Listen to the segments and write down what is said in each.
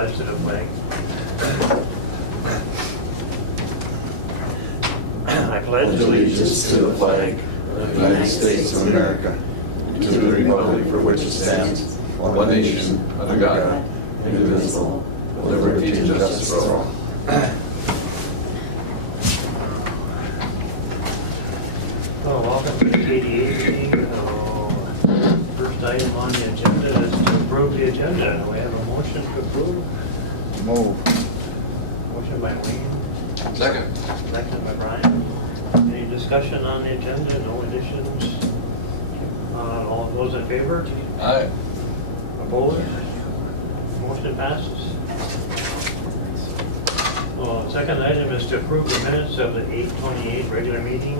pledge to the flag. I pledge allegiance to the flag of the United States of America, and to the republic for which it stands, one nation, under God, indivisible, with liberty and justice for all. Welcome to the KDA meeting. First item on the agenda is to approve the agenda. We have a motion to approve. Move. Motion by Wayne, Second. second by Brian. Any discussion on the agenda? No additions? All of those in favor? Aye. Opposed? Motion passes. Second item is to approve the minutes of the 8/28 regular meeting.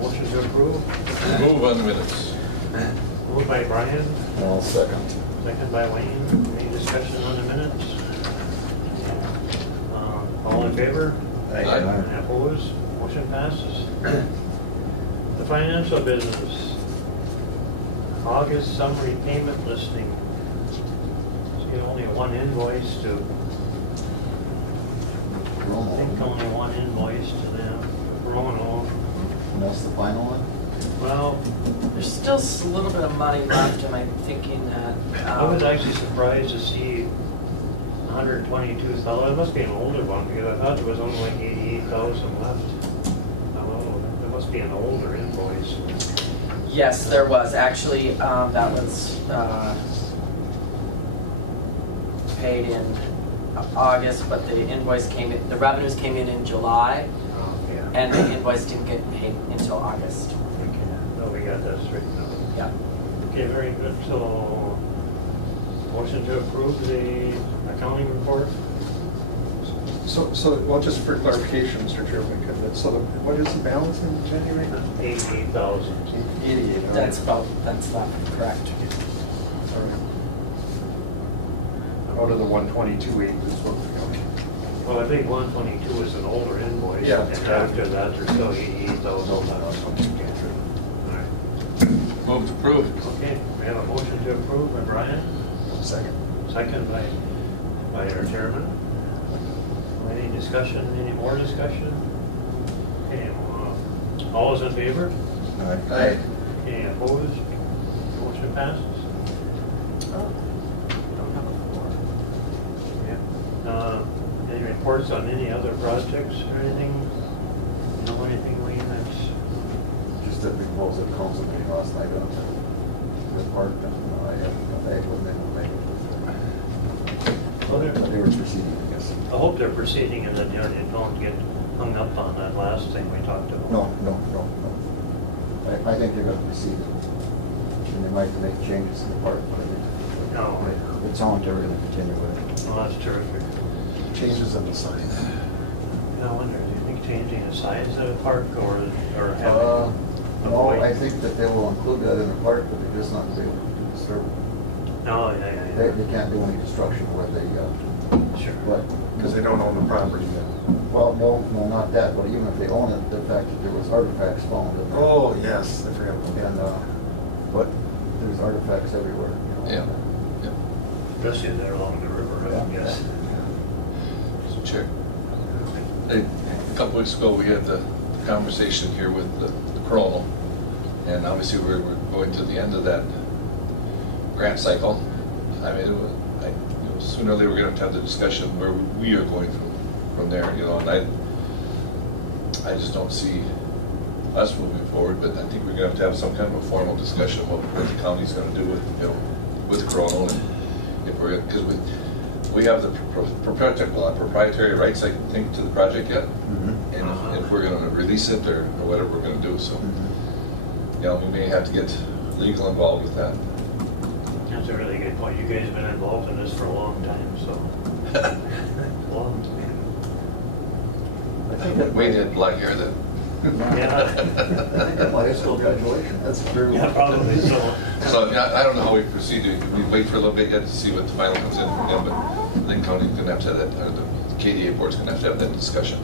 Motion to approve. Move on the minutes. Moved by Brian, I'll second. second by Wayne. Any discussion on the minutes? All in favor? Aye. Opposed? Motion passes. The financial business. August summary payment listing. See, only one invoice to, I think only one invoice to them. Rono. And that's the final one? Well, There's still a little bit of money left, and I'm thinking that. I was actually surprised to see 122,000. It must be an older one because I thought there was only like 88,000 left. I don't know. There must be an older invoice. Yes, there was. Actually, that was paid in August, but the invoice came in, the revenues came in July, Yeah. and the invoice didn't get paid until August. Okay. No, we got that straightened out. Yeah. Okay, very good. So, motion to approve the accounting report? So, well, just for clarification, Mr. Chairman, so what is the balance in January? 88,000. 88. all right. That's not correct. All right. Out of the 122.8 is what we're going. Well, I think 122 is an older invoice. Yeah. And after that, there's still 88,000 left. All right. Move to approve. Okay, we have a motion to approve by Brian, Second. second by our chairman. Any discussion, any more discussion? Okay, all those in favor? Aye. Any opposed? Motion passes. Yeah. Any reports on any other projects or anything? Know anything, Wayne, that's, Just that we closed the council meeting last night on the park, and I wasn't able to make it. Well, But they were proceeding, I guess. I hope they're proceeding and that they don't get hung up on that last thing we talked about. No. I think they're gonna proceed. And they might make changes in the park, but No. it's on, they're gonna continue with it. Well, that's terrific. Changes in the sign. I wonder, do you think changing the size of the park or having? No, I think that they will include that in the park, but they're just not gonna be able to disturb. No, yeah. They can't do any destruction where they, Sure. but. Because they don't own the property yet. Well, no, not that, but even if they own it, the fact that there was artifacts found in there. Oh, yes, I forgot about And, that. but there's artifacts everywhere, you know. Yeah. Especially there along the river, I Yeah. guess. Mr. Chair. Hey, a couple weeks ago, we had the conversation here with the Coronal, and obviously we're going to the end of that grant cycle. I mean, sooner or later we're going to have the discussion where we are going from there, and I just don't see us moving forward, but I think we're going to have some kind of a formal discussion of what the county's going to do with the Coronal, and if we're, because we have the proprietary rights, I think, to the project yet, Mhm. and if we're going to release it or whatever we're going to do, so we may have to get legal involved with that. That's a really good point. You guys have been involved in this for a long time, so. Long time. I think that Wayne had black hair then. Yeah. I think at my high school graduation, that's very. Yeah, probably so. So I don't know how we proceed. We wait for a little bit yet to see what the final comes in from them, but Lynn County's going to have to have that, or the KDA board's going to have that discussion.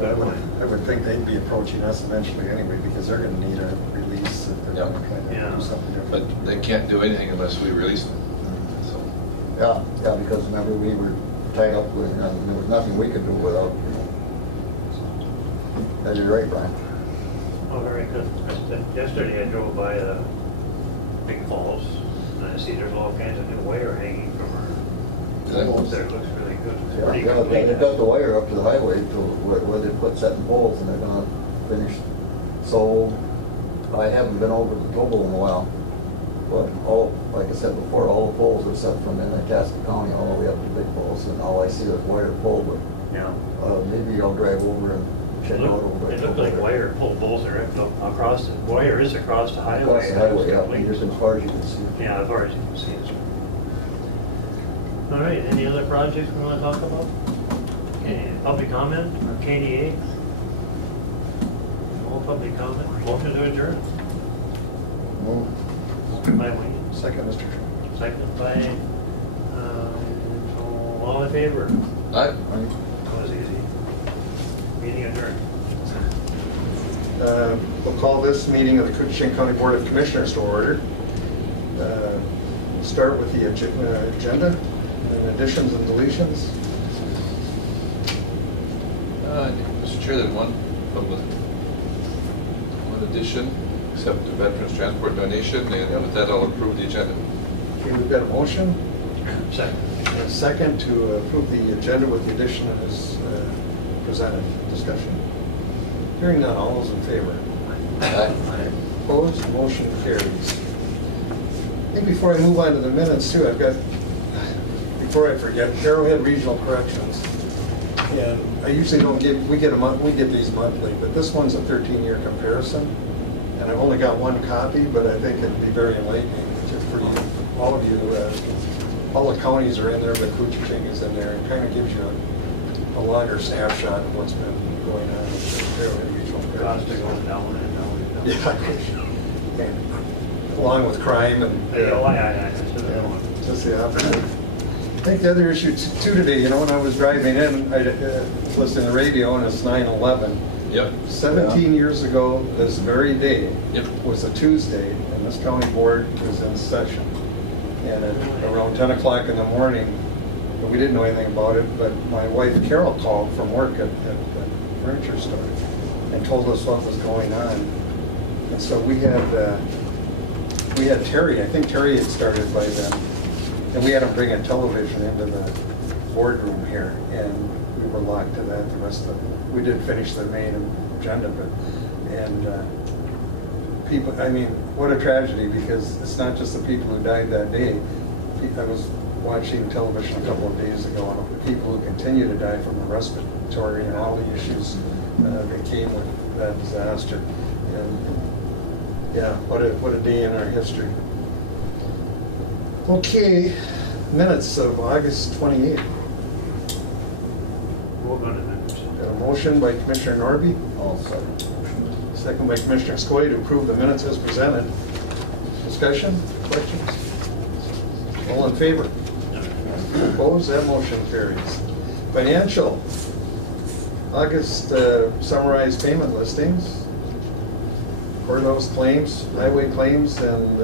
I would think they'd be approaching us eventually anyway, because they're gonna need a release if they're Yeah. gonna try to Yeah. do something different. But they can't do anything unless we release them. So Yeah, because remember, we were tied up with, and there was nothing we could do without, you know. So, you're right, Brian. Oh, very good. Yesterday I drove by Big Falls, and I see there's all kinds of new wire hanging from her poles there. It looks really good. It's Yeah, pretty yeah, complete. they've got the wire up to the highway to where they put setting poles, and they're gonna finish. So, I haven't been over to Tobo in a while, but all, like I said before, all the poles are set from in Itasca County all the way up to Big Falls, and all I see is wire pole, but, Yeah. maybe I'll drive over and check out over there. It looked like wire pole poles are across, the wire is across the highway. Across the highway, yeah, Complete. just as far as you can see. Yeah, as far as you can see. It's all right, any other projects we want to talk about? Okay, public comment on KDA? No public comment, motion to adjourn. Move. By Wayne, Second, Mr. Chairman. second by, so all in favor? Aye. Right. That was easy. Meeting adjourned. We'll call this meeting of the Kootenai County Board of Commissioners to order. We'll start with the agenda and additions and deletions. Mr. Chair, there's one addition, accept the Veterans Transport donation, and with that, I'll approve the agenda. Okay, we've got a motion Second. and a second to approve the agenda with the addition as presented. Discussion. Hearing none, all those in favor? Aye. Opposed, motion carries. I think before I move on to the minutes too, I've got, before I forget, Arrowhead Regional Corrections. And I usually don't give, we get these monthly, but this one's a 13-year comparison. And I've only got one copy, but I think it'd be very enlightening for you, all of you. All the counties are in there, but Kootenai is in there, and kind of gives you a longer snapshot of what's been going on with the Arrowhead Regional Cost Corrections. of going down and down and down. Yeah. And along with crime and. Yeah, that's the other one. Just the opposite. I think the other issue too today, you know, when I was driving in, I was listening to the radio and it's 9/11. Yep. 17 years ago, this very day, Yep. was a Tuesday, and this county board was in session. And at around 10 o'clock in the morning, we didn't know anything about it, but my wife Carol called from work at the furniture store and told us what was going on. And so we had Terry, I think Terry had started by then, and we had him bring a television into the boardroom here, and we were locked to that the rest of we did finish the main agenda, but, and people, I mean, what a tragedy, because it's not just the people who died that day. I was watching television a couple of days ago on the people who continue to die from the respiratory and all the issues that came with that disaster. And yeah, what a day in our history. Okay, minutes of August 28th. Move on to minutes. Got a motion by Commissioner Norby, All second. second by Commissioner Skoye to approve the minutes as presented. Discussion, questions? All in favor? Opposed, that motion carries. Financial, August summarized payment listings, courthouse claims, highway claims, and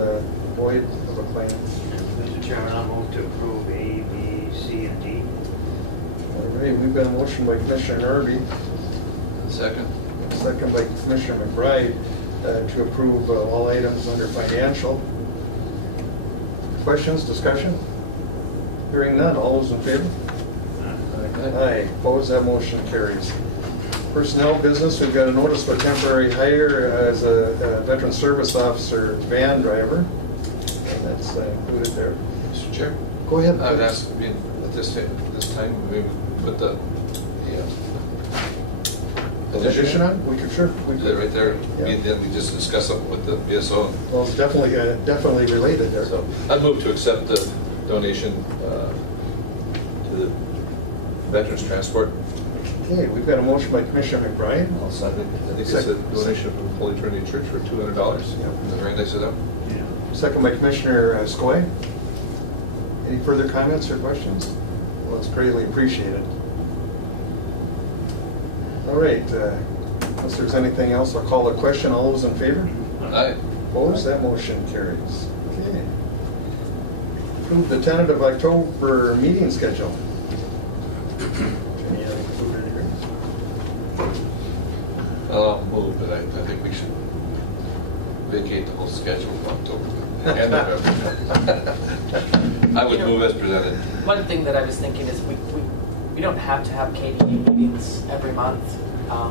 void of a claim. Mr. Chairman, I'll move to approve A, B, C, and D. All right, we've got a motion by Commissioner Norby, Second. second by Commissioner McBride to approve all items under financial. Questions, discussion? Hearing none, all those in favor? Aye, opposed, that motion carries. Personnel business, we've got a notice for temporary hire as a veteran service officer van driver, and that's included there. Mr. Chair? Go ahead. I would please. ask, at this time, we put the Addition on? We could, sure. We Put it right there, Yeah. then we just discuss it with the VSO. Well, it's definitely related there. So I'd move to accept the donation to the Veterans Transport. Okay, we've got a motion by Commissioner McBride. All second. I think it's a donation from Holy Trinity Church for $200. Is that right? I said that? Yeah. Second by Commissioner Skoye. Any further comments or questions? Well, it's greatly appreciated. All right, unless there's anything else, I'll call the question. All those in favor? Aye. Opposed? That motion carries. Okay. approve the tentative October meeting schedule. Any other Move, but I think we should vacate the whole schedule of October and November. I would move as presented. One thing that I was thinking is we don't have to have KDE meetings every month.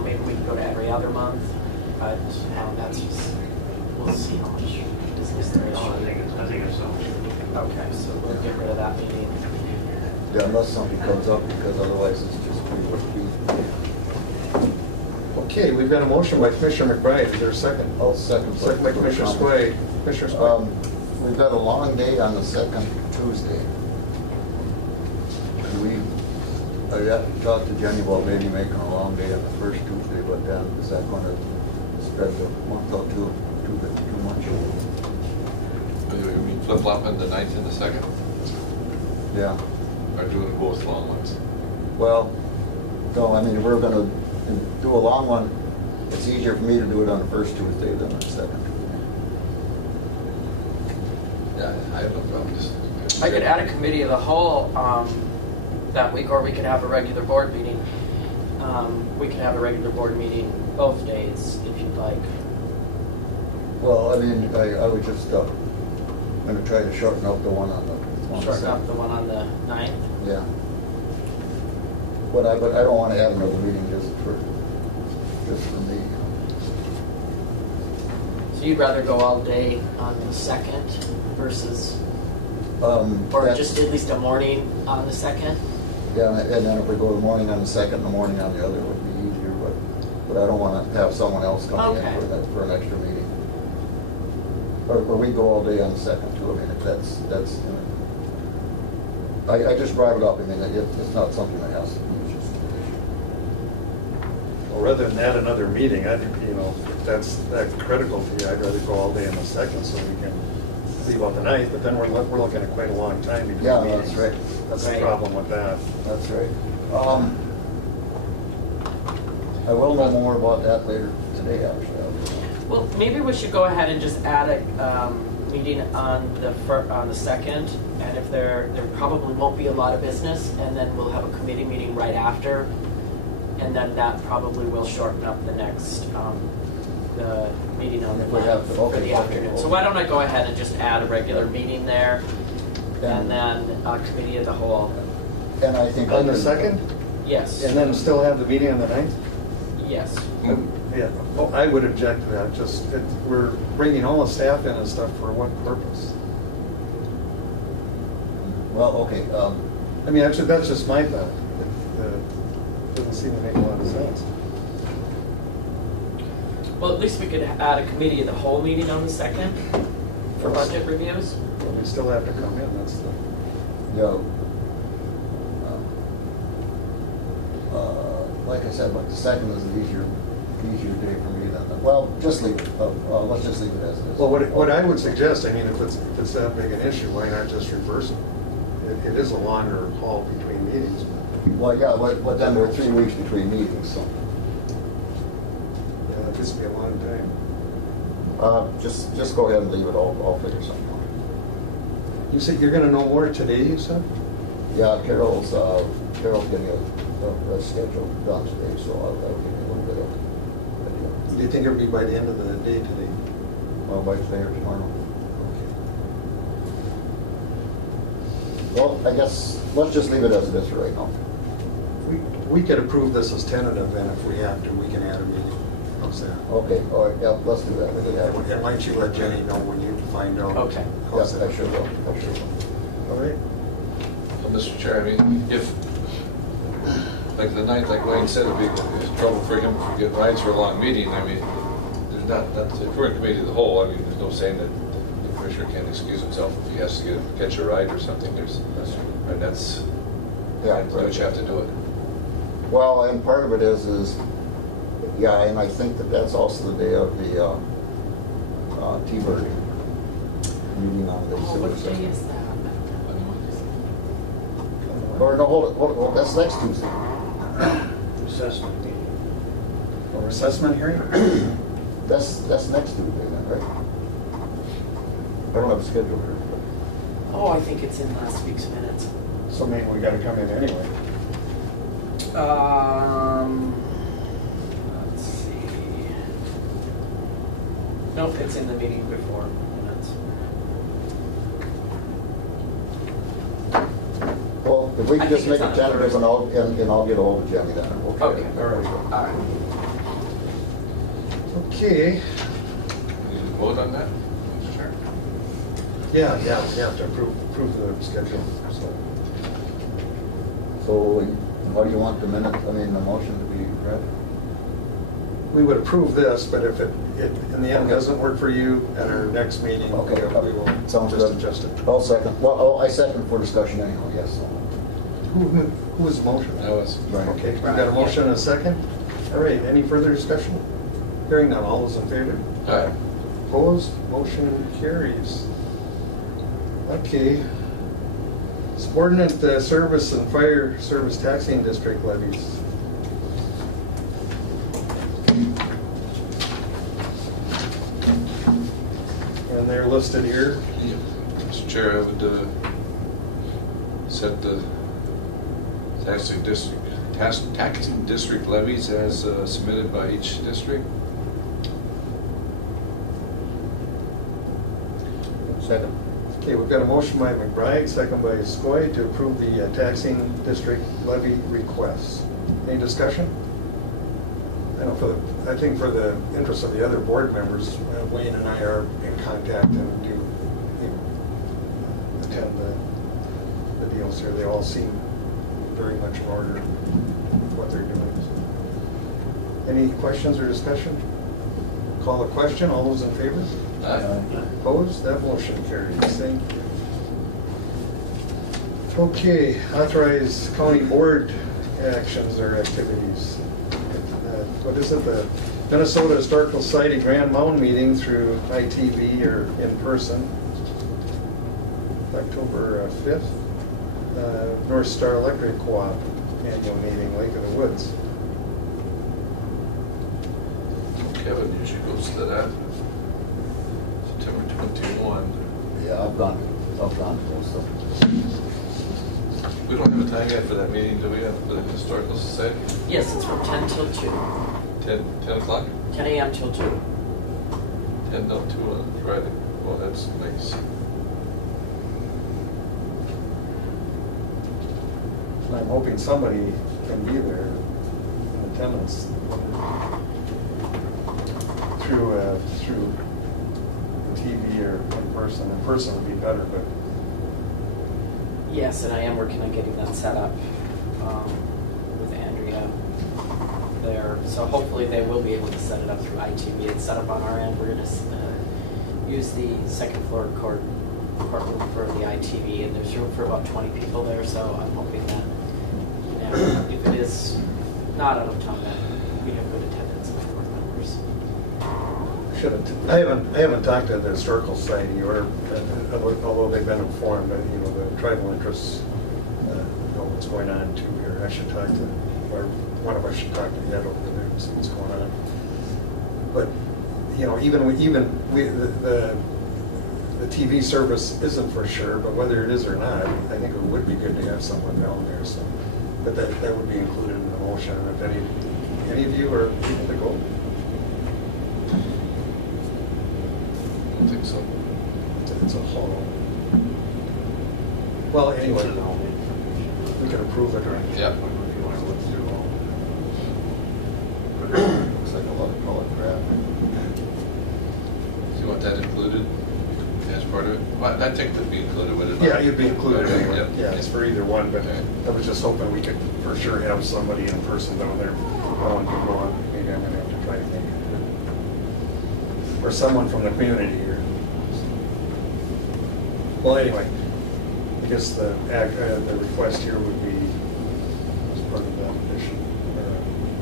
Maybe we can go to every other month, but that's just, we'll see how much business there is. No, I think it's so. Okay, so we'll get rid of that meeting. Yeah, unless something comes up, because otherwise it's just pretty much beat. Okay, we've got a motion by Commissioner McBride. Is there a second? I'll second. Second by Commissioner Sway. Commissioner Sway. We've got a long day on the second Tuesday. And I got to talk to Jenny about maybe making a long day on the first Tuesday, but then is that going to spread the month out too much? You mean flip-flopping the 9th and the 2nd? Yeah. Or doing both long ones? Well, no, I mean, if we're going to do a long one, it's easier for me to do it on the first Tuesday than the second Tuesday. Yeah, I have no problem. I could add a committee of the whole that week, or we could have a regular board meeting. We could have a regular board meeting both days if you'd like. Well, I mean, I would just, I'm going to try to shorten up the one on the Shorten up second. the one on the 9th. Yeah. But I don't want to have another meeting just for me. So you'd rather go all day on the 2nd versus, or That's- just at least a morning on the 2nd? Yeah, and then if we go the morning on the second, the morning on the other would be easier, but I don't want to have someone else coming in Okay. for an extra meeting. Or we go all day on the second too, I mean, if that's, you know. I just brought it up, I mean, it's not something that has to be. It's just an issue. Well, rather than add another meeting, I think, if that's that critical to you, I'd rather go all day on the second so we can leave on the 9th, but then we're looking at quite a long time between Yeah, meetings. that's right. That's the Right. problem with that. That's right. I will know more about that later today, actually. Well, maybe we should go ahead and just add a meeting on the 2nd, and if there probably won't be a lot of business, and then we'll have a committee meeting right after, and then that probably will shorten up the next, the meeting on the If we have 9th to, okay, for the okay, afternoon. okay. So why don't I go ahead and just add a regular meeting there, and then a committee of the whole? And I think. On the second, Yes, and then still have the meeting on the 9th? yes. Yeah, oh, I would object to that, we're bringing all the staff in and stuff for what purpose? Well, okay, I mean, actually, that's just my thought. It doesn't seem to make a lot of sense. Well, at least we could add a committee of the whole meeting on the 2nd for budget reviews. But we still have to come in, that's the, yeah. Like I said, but the second is an easier day for me than, well, just leave it, let's just leave it as it is. well, what I would suggest, I mean, if it's that big an issue, why not just reverse it? It is a longer haul between meetings. Well, yeah, but then there are 3 weeks between meetings, so. Yeah, that could be a long time. Just go ahead and leave it, I'll figure something out. You said you're gonna know more today, you said? Yeah, Carol's getting a schedule done today, so that'll give me a little bit of idea. Do you think it'll be by the end of the day today? Well, by today or tomorrow. Well, I guess, let's just leave it as it is for right now. We could approve this as tentative, and if we have to, we can add a meeting. How's that? Okay, all right, yeah, let's do that. And why don't you let Jenny know when you find out? Okay. How's Yes, that? I sure will. All right. Well, Mr. Chair, I mean, if, like the 9th, like Wayne said, it'd be trouble for him to get rides for a long meeting. I mean, there's not, if we're in committee of the whole, I mean, there's no saying that the commissioner can't excuse himself if he has to catch a ride or something. And that's Yeah, what you have to do it. Well, and part of it is, yeah, and I think that's also the day of the T-Bird meeting on the Oh, sewer what day system. is that? Or no, hold it, that's next Tuesday. Assessment meeting. Or assessment hearing? That's next Tuesday then, right? I don't have a schedule here, but. Oh, I think it's in last week's minutes. So maybe we gotta come in anyway. Let's see. Nope, it's in the meeting before minutes. Well, if we I can just think make it's it on tentative and I'll get ahold of Jenny then. Okay. All right. All right. Okay, Need to vote on that? Sure. yeah, we have to approve the schedule, so. So how do you want the minute, the motion to be read? We would approve this, but if it in the end doesn't work for you at our next meeting, Okay. we will Sounds just good. adjust it. I'll second. Well, I second for discussion anyhow, yes. Who was the motion? That was. Right. Okay, we got a motion and a second. All right, any further discussion? Hearing none, all those in favor? Aye. Opposed, motion carries. Okay. Subordinate service and fire service taxing district levies. And they're listed here. Yep. Mr. Chair, I would set the taxing district levies as submitted by each district. Second. Okay, we've got a motion by McBride, second by Skoye to approve the taxing district levy requests. Any discussion? I think for the interest of the other board members, Wayne and I are in contact and do attend the deals here. They all seem very much in order with what they're doing. So. Any questions or discussion? Call the question. All those in favor? Aye. Opposed? That motion carries. Thank you. Okay, authorize county board actions or activities. What is it? The Minnesota Historical Society Grand Mound meeting through ITV or in person. October 5th. North Star Electric Co-op annual meeting, Lake of the Woods. Kevin usually goes to that. September 21. Yeah, I've gone to those, so. We don't have a time yet for that meeting, do we, have the Historical Society? Yes, it's from 10 till 2. 10 o'clock? 10 a.m. till 2. 10 till 2 on Friday. Well, that's nice. I'm hoping somebody can be there in attendance through TV or in person. In person would be better, but Yes, and I am working on getting that set up with Andrea there. So hopefully they will be able to set it up through ITV. It's set up on our end. We're going to use the second floor courtroom for the ITV, and there's room for about 20 people there. So I'm hoping that if it is not out of town, that we have good attendance of board members. I haven't talked to the Historical Society or, although they've been informed, but the tribal interests know what's going on too here. I should talk to, or one of us should talk to Ed over there and see what's going on. But the TV service isn't for sure, but whether it is or not, I think it would be good to have someone down there. So, but that would be included in the motion. And if any of you are able to go. I don't think so. It's a whole. Well, anyway, we can approve it or. Yeah. If you want to look through all. Looks like a lot of colored crap. Do you want that included as part of it? Well, I think that'd be included with it. Yeah, you'd be included Okay, anyway. yep. Yeah, it's for either one, but Okay. I was just hoping we could for sure have somebody in person down there. One could go on. Maybe I'm gonna have to try to make it. Or someone from the community here. Well, anyway, I guess the request here would be as part of the mission.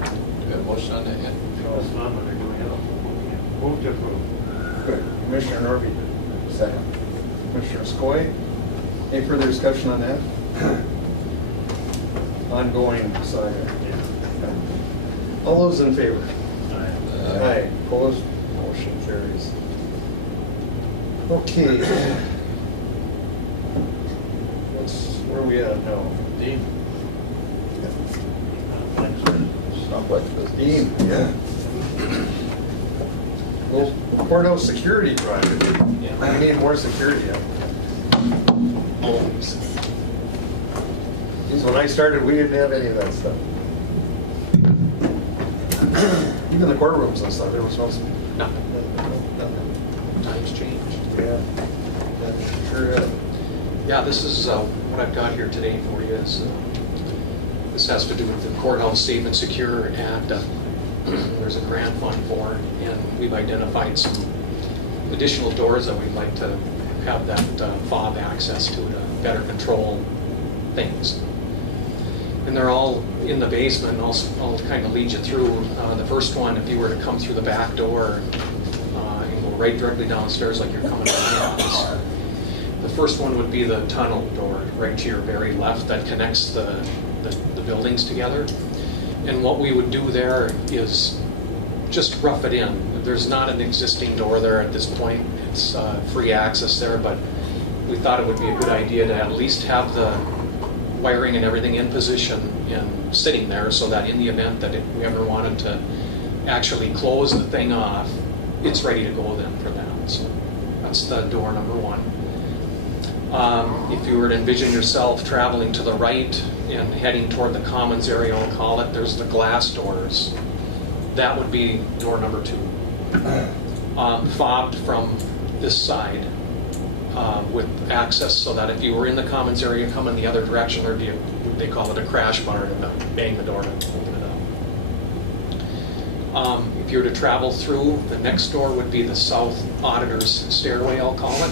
Do you have a motion on that yet? That's not what they're doing at all. Move to approve. Good. Commissioner Norby, Second. Commissioner Skoye. Any further discussion on that? Ongoing saga. All those in favor? Aye. Opposed? Motion carries. Okay. where are we at now? Dean? Complex business. Dean, yeah. Well, courthouse security project, we need more security up there. Geez, when I started, we didn't have any of that stuff. Even the courtrooms and stuff, there was no. Nothing. Times changed. Yeah. That sure is. Yeah, this is what I've got here today for you is, this has to do with the courthouse safe and secure, and there's a grant fund for it, and we've identified some additional doors that we'd like to have that fob access to better control things. And they're all in the basement, and I'll kind of lead you through. The first one, if you were to come through the back door and go right directly downstairs like you're coming from the office, the first one would be the tunnel door right to your very left that connects the buildings together. And what we would do there is just rough it in. There's not an existing door there at this point. It's free access there, but we thought it would be a good idea to at least have the wiring and everything in position and sitting there so that in the event that if we ever wanted to actually close the thing off, it's ready to go then for that. So that's the door number one. If you were to envision yourself traveling to the right and heading toward the commons area, I'll call it, there's the glass doors. That would be door number two. Fobbed from this side with access so that if you were in the commons area coming the other direction, there'd be they call it a crash bar, and bang the door to open it up. If you were to travel through, the next door would be the south auditor's stairway, I'll call it.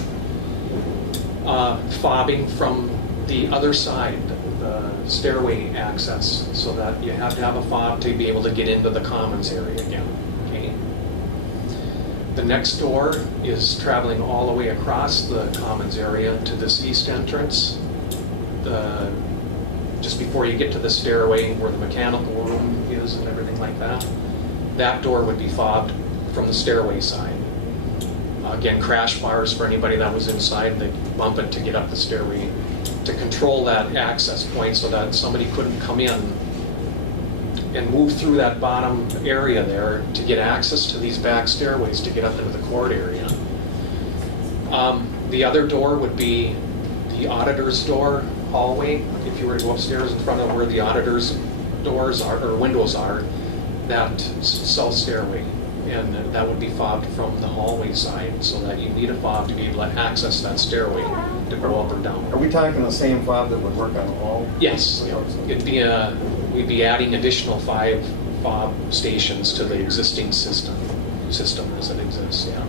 Fobbing from the other side, the stairway access, so that you have to have a fob to be able to get into the commons area again. Okay. The next door is traveling all the way across the commons area to this east entrance. Just before you get to the stairway where the mechanical room is and everything like that, that door would be fobbed from the stairway side. Again, crash bars for anybody that was inside, they bump it to get up the stairway to control that access point so that somebody couldn't come in and move through that bottom area there to get access to these back stairways to get up into the court area. The other door would be the auditor's door hallway. If you were to go upstairs in front of where the auditor's doors are, or windows are, that south stairway. And that would be fobbed from the hallway side, so that you need a fob to be able to access that stairway to go up or down. Are we talking the same fob that would work on all? Yes, it'd be we'd be adding additional 5 fob stations to the existing system as it exists. Yeah.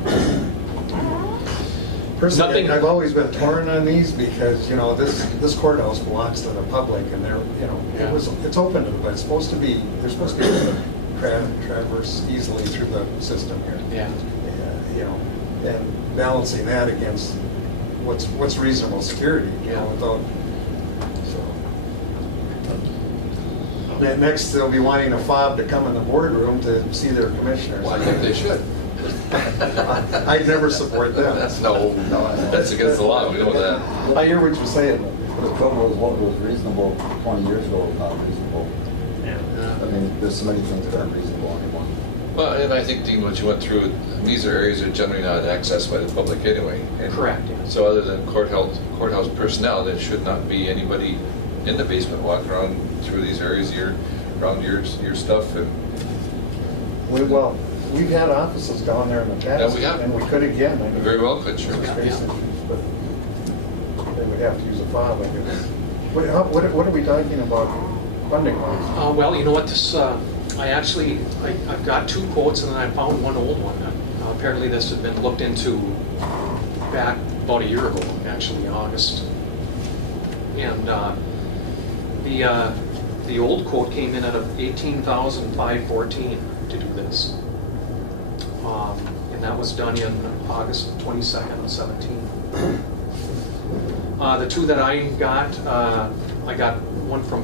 Personally, Nothing. I've always been torn on these because this courthouse belongs to the public, and Yeah. it's open to them, but they're supposed to be able to traverse easily through the system here. Yeah. And balancing that against what's reasonable security, without. So next, they'll be wanting a fob to come in the boardroom to see their commissioners. Well, I think they should. I'd never support that. That's against the law, we know that. I hear what you're saying. The trouble is what was reasonable 20 years ago is not reasonable. I mean, there's so many things that aren't reasonable anymore. Well, and I think, Dean, what you went through, these are areas that are generally not accessed by the public anyway. And Correct, yeah. so other than courthouse personnel, there should not be anybody in the basement walking around through these areas around your stuff. And We've had offices down there in the past. Yeah, we have. And we could again. we very well could, sure. Space issues, but they would have to use a fob, I guess. What are we talking about funding-wise? Well, you know what, I've got 2 quotes, and then I found one old one. Apparently this had been looked into back about a year ago, actually, August. And the old quote came in at $18,514 to do this. And that was done in August 22nd of 17. The 2 that I got one from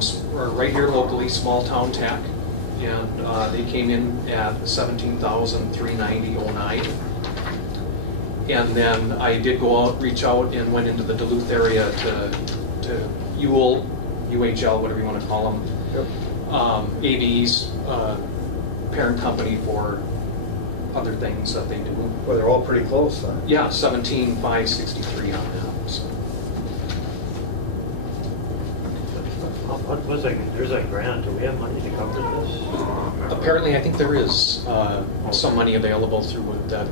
right here locally, Small Town Tech, and they came in at $17,390.09. And then I did reach out and went into the Duluth area to to UL, UHL, whatever you want to call them. Yep. AV's parent company for other things that they do. Well, they're all pretty close, huh? Yeah, 17,563 on that. So. What was like, there's a grant, do we have money to cover this? Apparently, I think there is some money available through the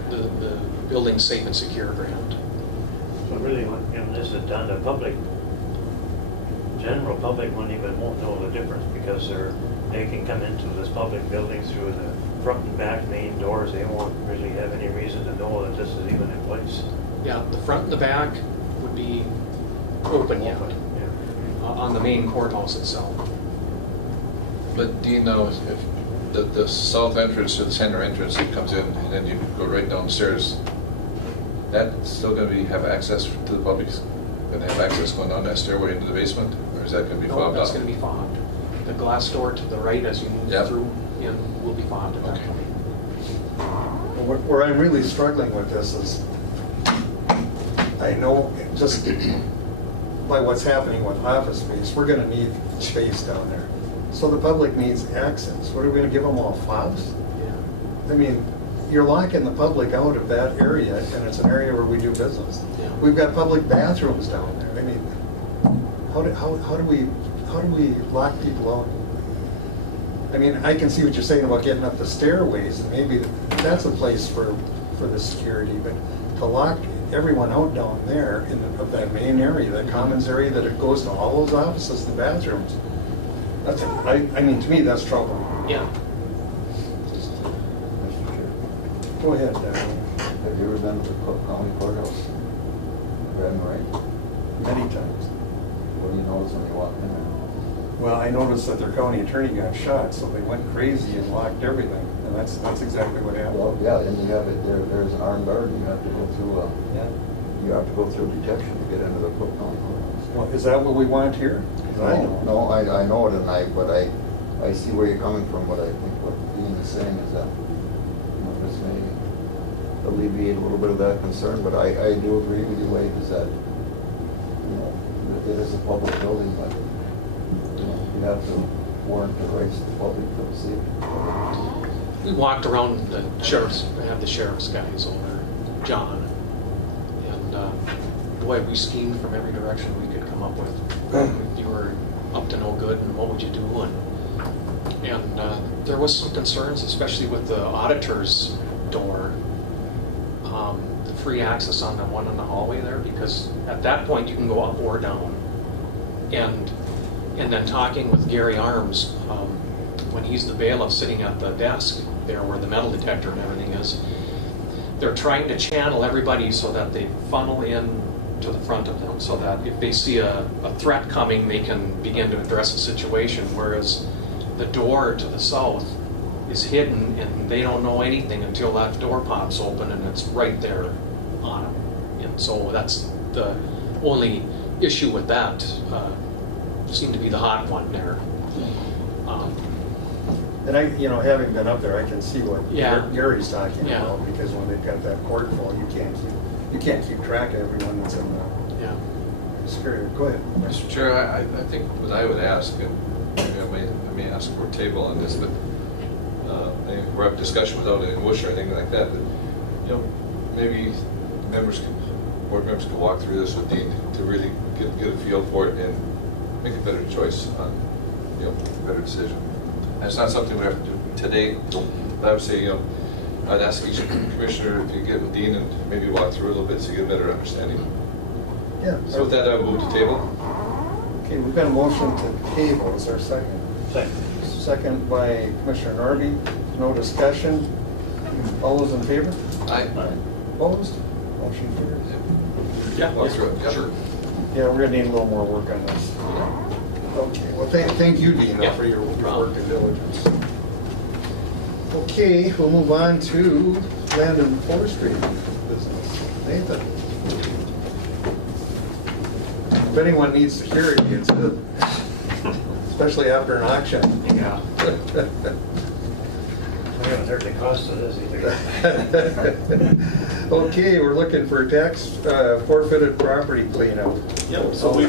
Building Safe and Secure grant. So really, when this is done, the public, general public won't know the difference because they can come into this public building through the front and back main doors. They won't really have any reason to know that this is even in place. Yeah, the front and the back would be open yet on the main courthouse itself. But Dean, now, if the south entrance or the center entrance that comes in, and then you go right downstairs, that's still going to have access to the public? Going to have access going down that stairway into the basement, or is that going to be No, fobbed that's off? going to be fobbed. The glass door to the right as you move Yep. through in will be fobbed at that Okay. point. Where I'm really struggling with this is, I know just by what's happening with office space, we're gonna need space down there. So the public needs access. What are we gonna give them all, fobs? Yeah. I mean, you're locking the public out of that area, and it's an area where we do business. Yeah. We've got public bathrooms down there. I mean, how do we lock people out? I mean, I can see what you're saying about getting up the stairways, and maybe that's a place for the security, but to lock everyone out down there of that main area, that commons area, that it goes to all those offices and bathrooms, I mean, to me, that's trouble. Yeah. Mr. Chair, Go ahead, have you ever been to the Cook County Courthouse? Been right? many times. What do you notice when you walk in there? Well, I noticed that their county attorney got shot, so they went crazy and locked everything, and that's exactly what happened. Well, yeah, and you have it, there's an armed guard, and you have to go through, Yeah. you have to go through detection to get into the Cook County Courthouse. Well, is that what we want here? 'Cause I don't. No, I know it, but I see where you're coming from, but I think what Dean is saying is that, this may alleviate a little bit of that concern, but I do agree with you, Wade, is that, that it is a public building, but, you have to warrant the rights of the public to see it. We walked around the sheriff's, I had the sheriff's guys over, John, and boy, we schemed from every direction we could come up with. If you were up to no good, and what would you do? And there was some concerns, especially with the auditor's door, the free access on the one in the hallway there, because at that point you can go up or down. And then talking with Gary Arms, when he's the bailiff sitting at the desk there where the metal detector and everything is, they're trying to channel everybody so that they funnel in to the front of them, so that if they see a threat coming, they can begin to address the situation, whereas the door to the south is hidden and they don't know anything until that door pops open and it's right there on them. And so that's the only issue with that. Seemed to be the hot one there. And I, having been up there, I can see what Yeah. Gary's talking Yeah. about, because when they've got that court full, you can't keep track of everyone that's in the Yeah. security. Go ahead. Mr. Chair, I think what I would ask, and I may ask for a table on this, but we're having discussion without any wish or anything like that, but, maybe board members can walk through this with Dean to really get a feel for it and make a better choice on, a better decision. And it's not something we have to do today, but I would say, I'd ask each commissioner if you get with Dean and maybe walk through a little bit so you get a better understanding. Yeah. So with that, I will move to table. Okay, we've got a motion to table. Is there a second? Second. Second by Commissioner Norby. No discussion. All those in favor? Aye. Opposed? Motion carries. Yeah. Walk through it, yeah. Sure. Yeah, we're gonna need a little more work on this. Okay, well, thank you, Dean, Yeah. for your work and diligence. Okay, we'll move on to land and forestry business. Nathan? If anyone needs security, it's good, especially after an auction. Yeah. I haven't heard the cost of this either. Okay, we're looking for tax forfeited property cleanup. Yep, so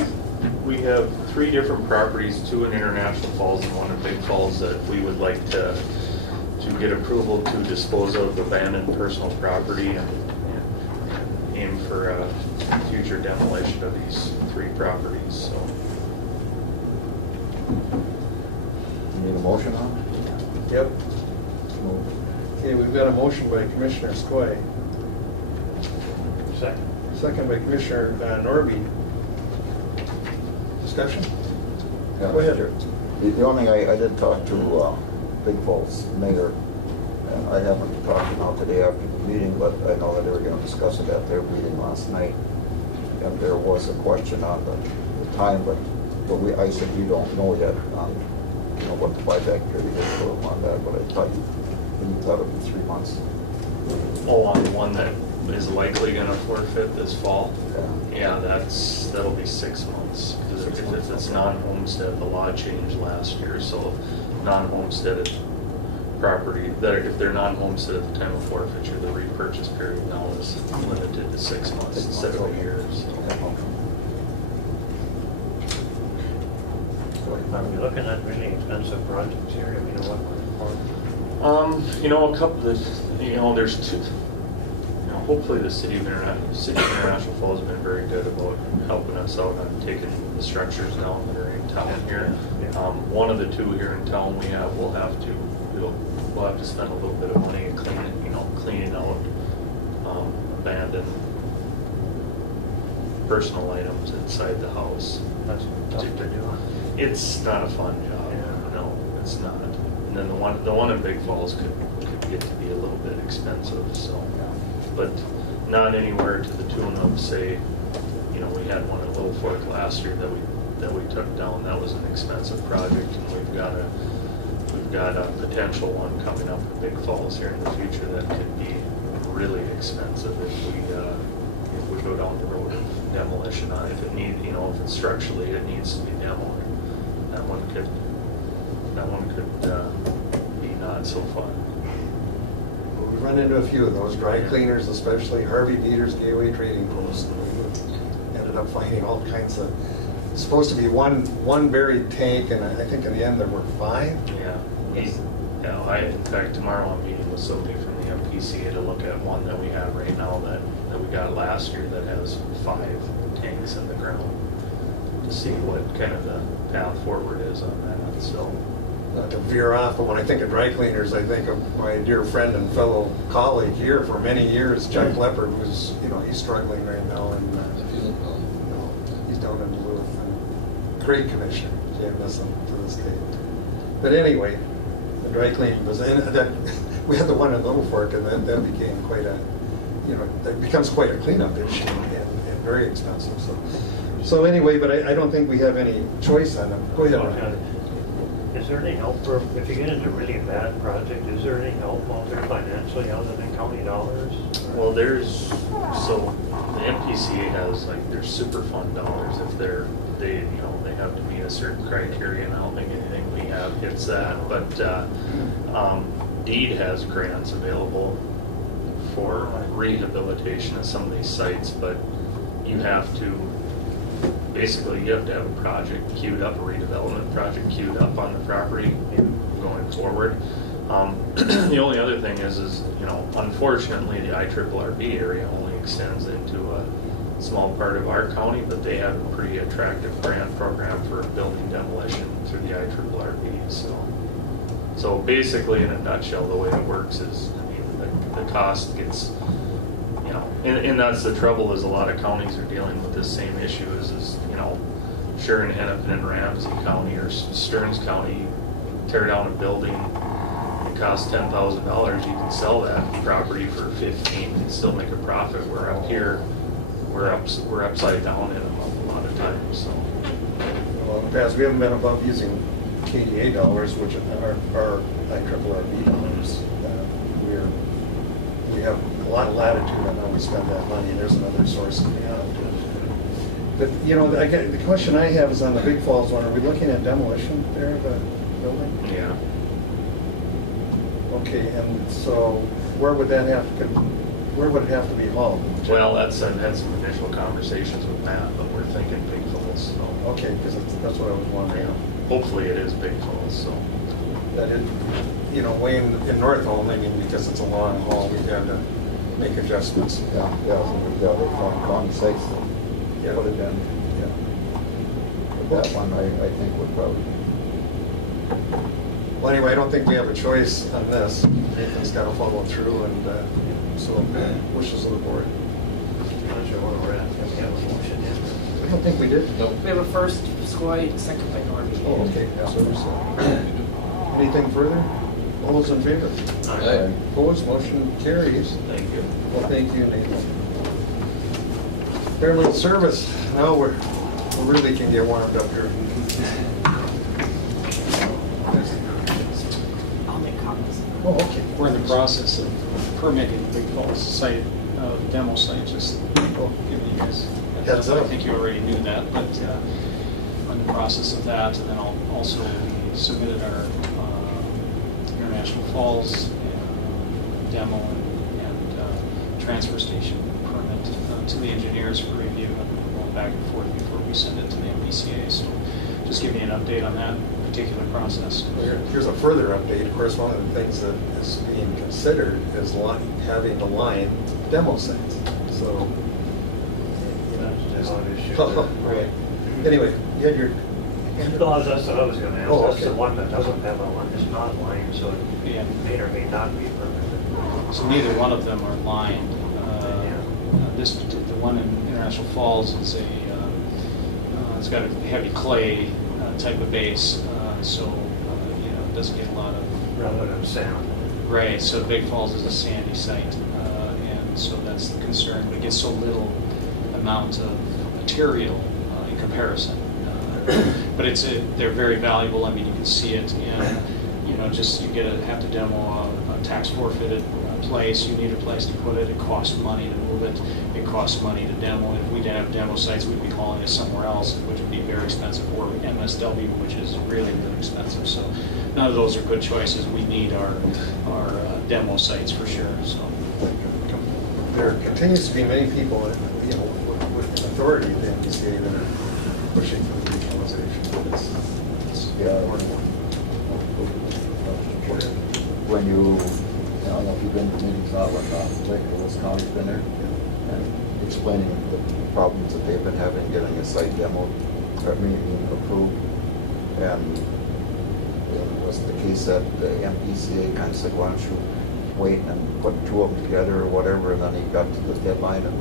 We have 3 different properties, 2 in International Falls and 1 in Big Falls, that we would like to get approval to dispose of abandoned personal property and aim for future demolition of these 3 properties, so. Need a motion on Yep. it? Move. Okay, we've got a motion by Commissioner Skoye, Second. second by Commissioner Norby. Discussion? Yeah, Go ahead. sure. The only thing, I did talk to Big Falls mayor, and I haven't talked to him out today after the meeting, but I know that they were gonna discuss it at their meeting last night. And there was a question on the time, but I said, we don't know yet on, you know, what the buyback period is for them on that, but I thought you thought it'd be 3 months. Oh, on the one that is likely gonna forfeit this fall? Yeah. Yeah, that'll be 6 months. 'Cause if it's non-homestead, the law changed last year, so non-homesteaded property, if they're non-homestead at the time of forfeiture, the repurchase period now is limited to 6 months instead of a year. So. Are we looking at really expensive projects here? I mean, what? You know, a couple of, you know, there's 2. You know, hopefully the City of International Falls have been very good about helping us out on taking the structures down that are in town here. One of the 2 here in town we'll have to spend a little bit of money cleaning out abandoned personal items inside the house. That's tough to do. It's not a fun job. Yeah. No, it's not. And then the one in Big Falls could get to be a little bit expensive. So, but not anywhere to the tune of, say, you know, we had one at Little Fork last year that we took down. That was an expensive project, and we've got a potential one coming up in Big Falls here in the future that could be really expensive if we go down the road of demolition on it. If it's structurally, it needs to be demoed. That one could be not so fun. We've run into a few of those, dry cleaners especially, Harvey Peters Gateway Trading Post. We ended up finding all kinds of, it's supposed to be one buried tank, and I think in the end there were 5. Yeah. In fact, tomorrow I'm meeting with somebody from the MPCA to look at one that we have right now that we got last year that has 5 tanks in the ground to see what kind of the path forward is on that. So, Not to veer off, but when I think of dry cleaners, I think of my dear friend and fellow colleague here for many years, Chuck Leopard, who's, he's struggling right now, and he's down in Duluth. And great commissioner, can't miss him to this day. But anyway, the dry cleaning was, and that we had the one in Little Fork, and then that became quite a, that becomes quite a cleanup issue and very expensive. So anyway, but I don't think we have any choice on them. Go ahead, Ron. Is there any help for, if you get into a really bad project, is there any help out there financially other than county dollars? well, the MPCA has their super fund dollars. If they have to meet a certain criteria, and I don't think anything we have hits that. But DEED has grants available for rehabilitation of some of these sites, but you have to have a project queued up, a redevelopment project queued up on the property going forward. The only other thing is unfortunately the IRRB area only extends into a small part of our county, but they have a pretty attractive grant program for building demolition through the IRRB. So basically, in a nutshell, the way it works is, the cost gets, and that's the trouble, is a lot of counties are dealing with this same issue. Is sure in Hennepin and Ramsey County or Stearns County, tear down a building, it costs $10,000. You can sell that property for $15,000 and still make a profit. Where up here, we're upside down in them a lot of times. So. Well, in the past, we haven't been above using KDA dollars, which are IRRB dollars. We have a lot of latitude on how we spend that money, and there's another source coming out. But, the question I have is on the Big Falls one. Are we looking at demolition there of the building? Yeah. Okay, and so where would it have to be hauled? Well, I've had some initial conversations with Matt, but we're thinking Big Falls. Falls, so Okay, because that's what I was wondering. hopefully it is Big Falls, so. That is, you know, Wayne in Northholm, I mean, because it's a long haul, we had to make adjustments. Yeah, so we've got county sites to Yeah. put it in. Yeah. But that one, I think would probably, Well, anyway, I don't think we have a choice on this. Nathan's got to follow through, and so wishes of the board. I'm not sure where we're at. We have a motion in. I don't think we did. Nope. We have a first, Skoye, second by Norby. Oh, okay, yeah, so we're set. Anything further? All those in favor? Aye. Opposed, motion carries. Thank you. Well, thank you, Nathan. Fairfield Service, now we really can get warmed up here. I'll make copies. Oh, okay. We're in the process of permitting the Big Falls site, demo site, just giving you guys. Heads up. I think you already knew that, but we're in the process of that, and then also we submitted our International Falls demo and transfer station permit to the engineers for review, and going back and forth before we send it to the MPCA. So just giving you an update on that particular process. Here's a further update. Of course, one of the things that is being considered is having to line demo sites. So, you know. That's the one issue. Right. Anyway, you had your. No, that's what I was gonna ask. Oh, That's the okay. one that doesn't have a line, it's not lined, so it Yeah. may or may not be permitted. So neither one of them are lined. The one in International Falls is it's got a heavy clay type of base, so it doesn't get a lot of Relative sound. Right, so Big Falls is a sandy site, and so that's the concern. We get so little amount of material in comparison. But they're very valuable. I mean, you can see it, and you have to demo a tax forfeited place. You need a place to put it. It costs money to move it. It costs money to demo it. If we didn't have demo sites, we'd be calling it somewhere else, which would be very expensive, or MSW, which is really, really expensive. So none of those are good choices. We need our demo sites for sure. So There continues to be many people, with authority at the NPCA that are pushing for the regionalization. It's Yeah. important. when I don't know if you've been to meetings out when Lake Lewis County's been there, and explaining the problems that they've been having getting a site demo, approved. And it was the case that the MPCA kind of said, why don't you wait and put two of them together or whatever, and then he got to the deadline, and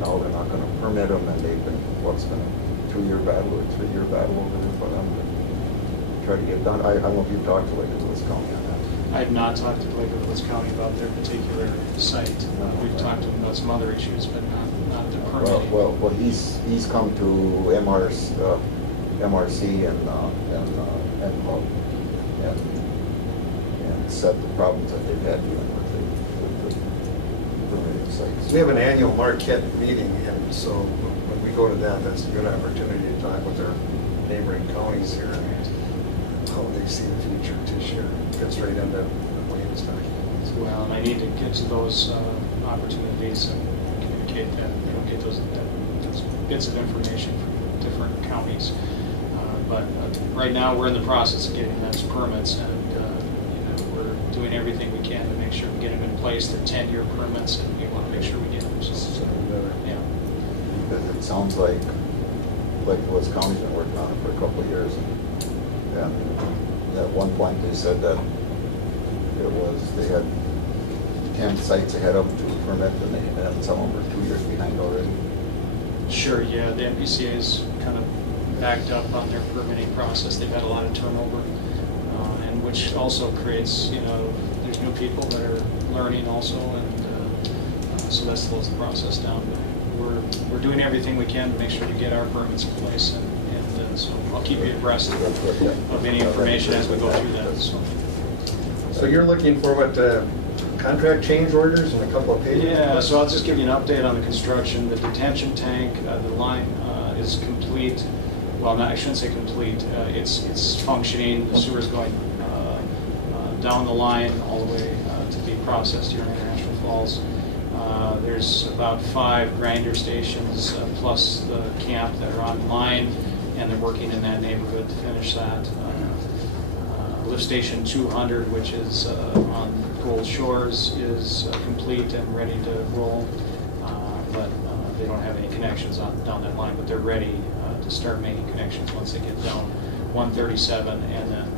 now they're not gonna permit them, and they've been, what's been a 2-year battle or 3-year battle over there for them to try to get done. I don't know if you've talked to Lake Lewis County on that. I have not talked to Lake Lewis County about their particular site. We've talked to them about some other issues, but not the permitting. Well, he's come to MRC and said the problems that they've had dealing with the permitting sites. We have an annual Marquette meeting, and so when we go to that, that's a good opportunity to talk with our neighboring counties here and how they see the future this year. Gets right into what he was talking about. Well, and I need to get to those opportunities and communicate that, get those bits of information from different counties. But right now, we're in the process of getting those permits, and we're doing everything we can to make sure we get them in place. They're 10-year permits, and we want to make sure we get them. So, yeah. Because it sounds like Lake Lewis County's been working on it for a couple of years. And at one point, they said that they had 10 sites ahead of them to permit, and some of them were 2 years behind already. Sure, yeah, the MPCA's kind of backed up on their permitting process. They've had a lot of turnover, and which also creates, there's new people that are learning also, and so that slows the process down. But we're doing everything we can to make sure to get our permits in place, and so I'll keep you abreast of any information as we go through that. So you're looking for what, contract change orders and a couple of pages? Yeah, so I'll just give you an update on the construction. The detention tank, the line is complete. Well, I shouldn't say complete. It's functioning. The sewer's going down the line all the way to be processed here in International Falls. There's about 5 grinder stations plus the camp that are online, and they're working in that neighborhood to finish that. Lift station 200, which is on Gold Shores, is complete and ready to roll, but they don't have any connections down that line, but they're ready to start making connections once they get down 137 and then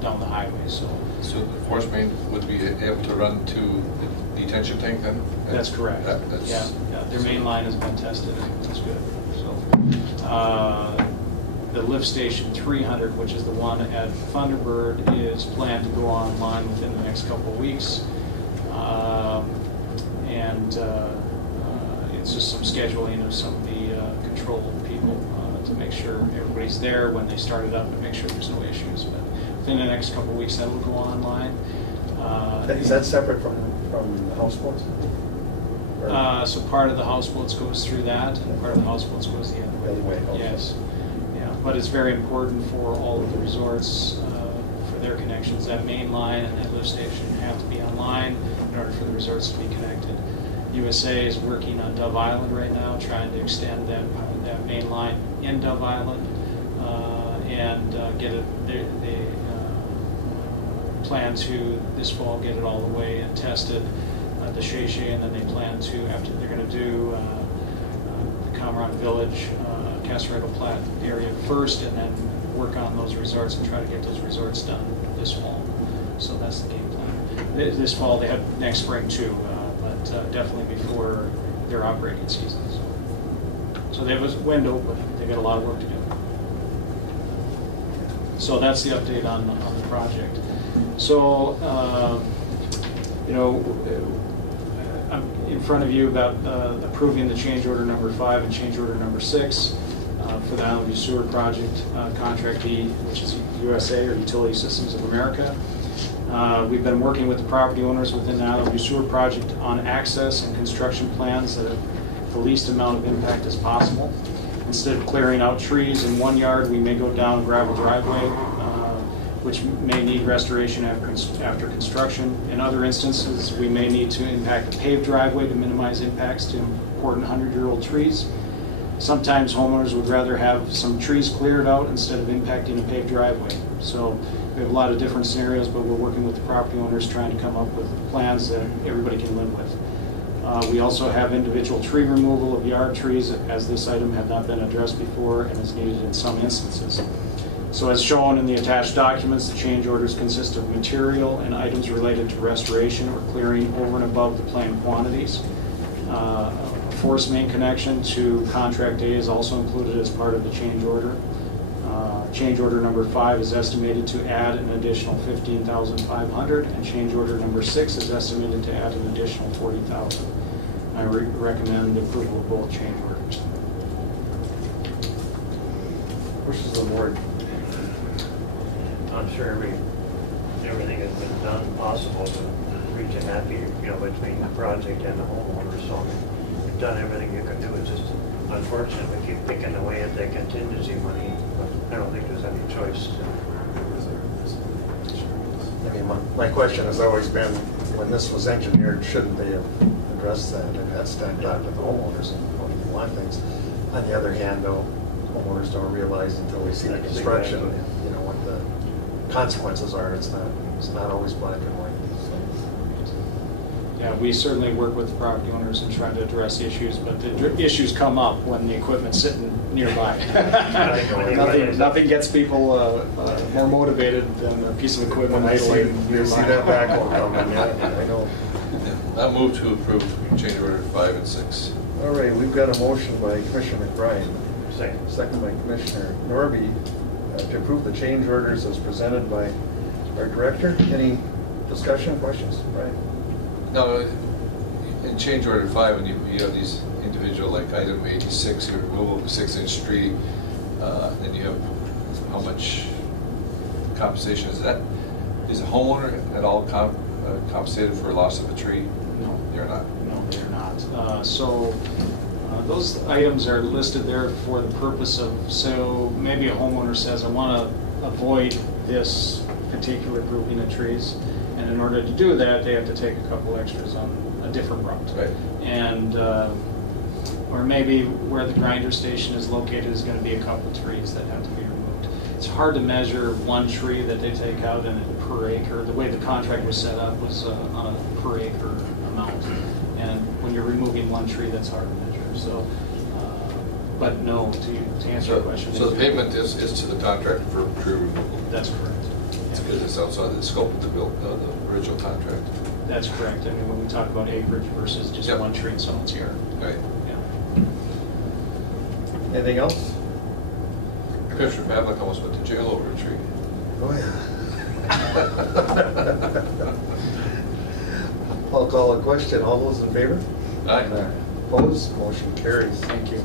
down the highway. So the force main would be able to run to the detention tank then? that's correct. That's- Yeah, their main line has been tested and it's good. So the lift station 300, which is the one at Thunderbird, is planned to go online within the next couple of weeks. It's just some scheduling of some of the control people to make sure everybody's there when they start it up and make sure there's no issues. But within the next couple of weeks, that will go online. Is that separate from the houseboats? So part of the houseboats goes through that, and part of the houseboats goes the other way. The other way, okay. Yes. Yeah, but it's very important for all of the resorts, for their connections. That main line and that lift station have to be online in order for the resorts to be connected. USA is working on Dove Island right now, trying to extend that main line in Dove Island and get it. They plan to this fall get it all the way and tested the Shea Shea, and then they plan to, after they're going to do the Cameron Village, Casaredo Platte area first, and then work on those resorts and try to get those resorts done this fall. So that's the game plan. This fall, they have next spring too, but definitely before their operating season. So they have a window, but they got a lot of work to do. So that's the update on the project. So, I'm in front of you about approving the change order number 5 and change order number 6 for the Island View Sewer Project, Contract B, which is USA, or Utility Systems of America. We've been working with the property owners within the Island View Sewer Project on access and construction plans that have the least amount of impact as possible. Instead of clearing out trees in one yard, we may go down a gravel driveway, which may need restoration after construction. In other instances, we may need to impact a paved driveway to minimize impacts to important 100-year-old trees. Sometimes homeowners would rather have some trees cleared out instead of impacting a paved driveway. So we have a lot of different scenarios, but we're working with the property owners trying to come up with plans that everybody can live with. We also have individual tree removal of yard trees, as this item had not been addressed before and is needed in some instances. So as shown in the attached documents, the change orders consist of material and items related to restoration or clearing over and above the planned quantities. A force main connection to contract A is also included as part of the change order. Change order number 5 is estimated to add an additional $15,500, and change order number 6 is estimated to add an additional $40,000. I recommend approval of both change orders. Wishes of the board. I'm sure everything has been done possible to reach a happy, between the project and the homeowners. So you've done everything you can do. It's just unfortunate we keep picking away at that contingency money, but I don't think there's any choice. I mean, my question has always been, when this was engineered, shouldn't they have addressed that? And that's done with the homeowners and what you want things. On the other hand, though, homeowners don't realize until we see the construction, what the consequences are. It's not always black and white. Yeah, we certainly work with the property owners and try to address issues, but the issues come up when the equipment's sitting nearby. Nothing gets people more motivated than a piece of equipment When I see nearby. that backhoe coming, yeah, I know. I'll move to approve change order 5 and 6. All right, we've got a motion by Commissioner McBride, Second. second by Commissioner Norby, to approve the change orders as presented by our director. Any discussion, questions? Right. No, in change order 5, when you have these individual, like item 86, your removal of a 6-inch tree, then you have how much compensation is that? Is a homeowner at all compensated for loss of a tree? No. They're not. No, they're not. Those items are listed there for the purpose of, so maybe a homeowner says, I want to avoid this particular grouping of trees. And in order to do that, they have to take a couple extras on a different route. Right. And, or maybe where the grinder station is located is going to be a couple trees that have to be removed. It's hard to measure one tree that they take out in per acre. The way the contract was set up was on a per acre amount. And when you're removing one tree, that's hard to measure. So, but no, to answer your question. So the payment is to the contractor for tree removal? That's correct. Because it's outside the scope of the original contract. That's correct. I mean, when we talk about acreage versus just Yep. one tree in someone's yard. Right. Yeah. Anything else? Commissioner Pavlik almost went to jail over a tree. Oh, yeah. I'll call a question. All those in favor? Aye. Opposed? Motion carries. Thank you.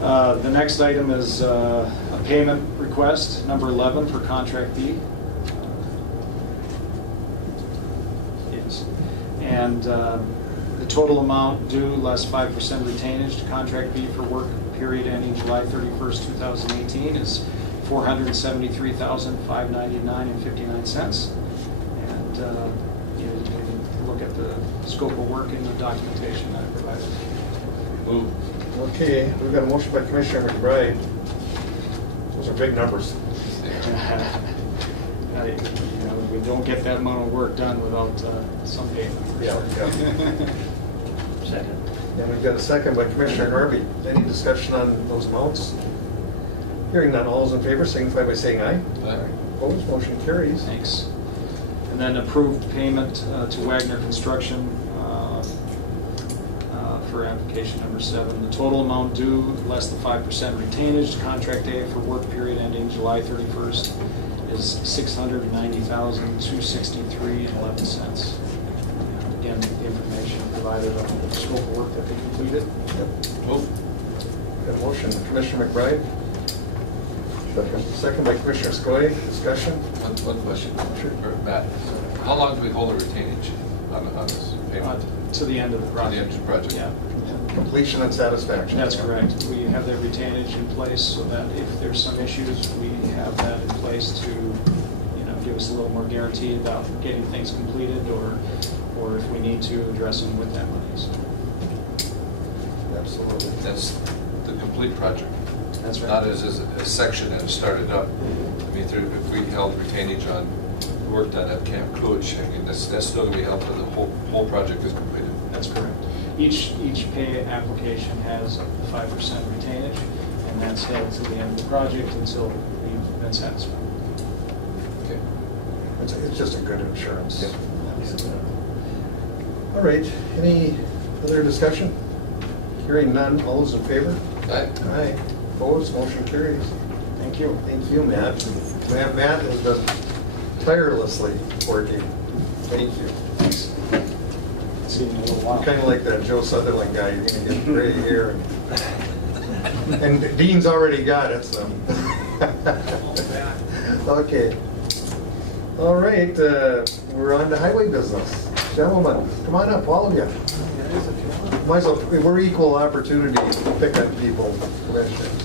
The next item is a payment request, number 11 for contract B. Yes. And the total amount due less 5% retainage to contract B for work period ending July 31st, 2018 is $473,599.59. And you can look at the scope of work in the documentation that I provided. Move. Okay, we've got a motion by Commissioner McBride. Those are big numbers. We don't get that amount of work done without some payment. for Yeah, sure. Second. And we've got a second by Commissioner Harvey. Any discussion on those amounts? Hearing none, all those in favor signify by saying aye. Aye. Opposed, motion carries. Thanks. And then approved payment to Wagner Construction for application number 7. The total amount due less than 5% retainage to contract A for work period ending July 31st is $690,263.11. Again, the information provided on the scope of work that they completed. Move. Got a motion, Commissioner McBride. Second by Commissioner Skoye. Discussion? One question, for Matt. How long do we hold a retainage on this payment? To the end of the To the project. end of the project? Yeah. Completion and satisfaction. That's correct. We have their retainage in place so that if there's some issues, we have that in place to, give us a little more guarantee about getting things completed or if we need to address them with that money. So Absolutely. That's the complete project. that's right. Not as a section that started up. I mean, if we held retainage on work done at Camp Cooch, I mean, that's still going to be held until the whole project is completed. That's correct. Each pay application has a 5% retainage, and that's held to the end of the project until we've been satisfied. Okay. It's just a good insurance. Yep. All right, any other discussion? Hearing none, all those in favor? Aye. Aye. Opposed, motion carries. Thank you. Thank you, Matt. Matt has been tirelessly working. Thank you. Thanks. See you in a little while. Kind of like that Joe Sutherland guy, you're gonna get gray hair. And Dean's already got it, so. Okay. All right, we're on to highway business. Gentlemen, come on up, all of you. Might as well, we're equal opportunity pick on people, commissioners.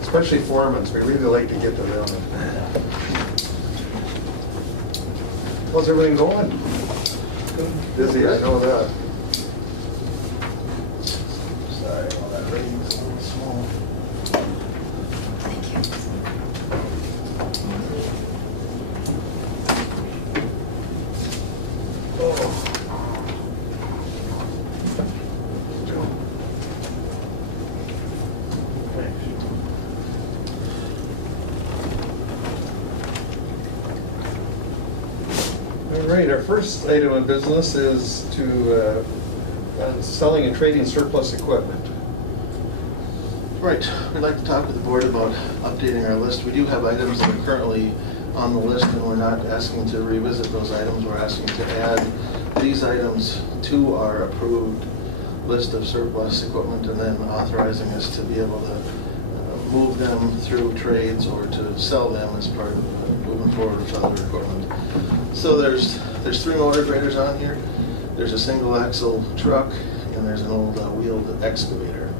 Especially foremen, we really like to get to them. How's everything going? Busy, I know that. Sorry, well, that rating's a little small. All right, our first item of business is to selling and trading surplus equipment. Right, we'd like to talk with the board about updating our list. We do have items that are currently on the list, and we're not asking to revisit those items. We're asking to add these items to our approved list of surplus equipment and then authorizing us to be able to move them through trades or to sell them as part of moving forward with other equipment. So there's 3 motor graders on here. There's a single axle truck, and there's an old wheeled excavator.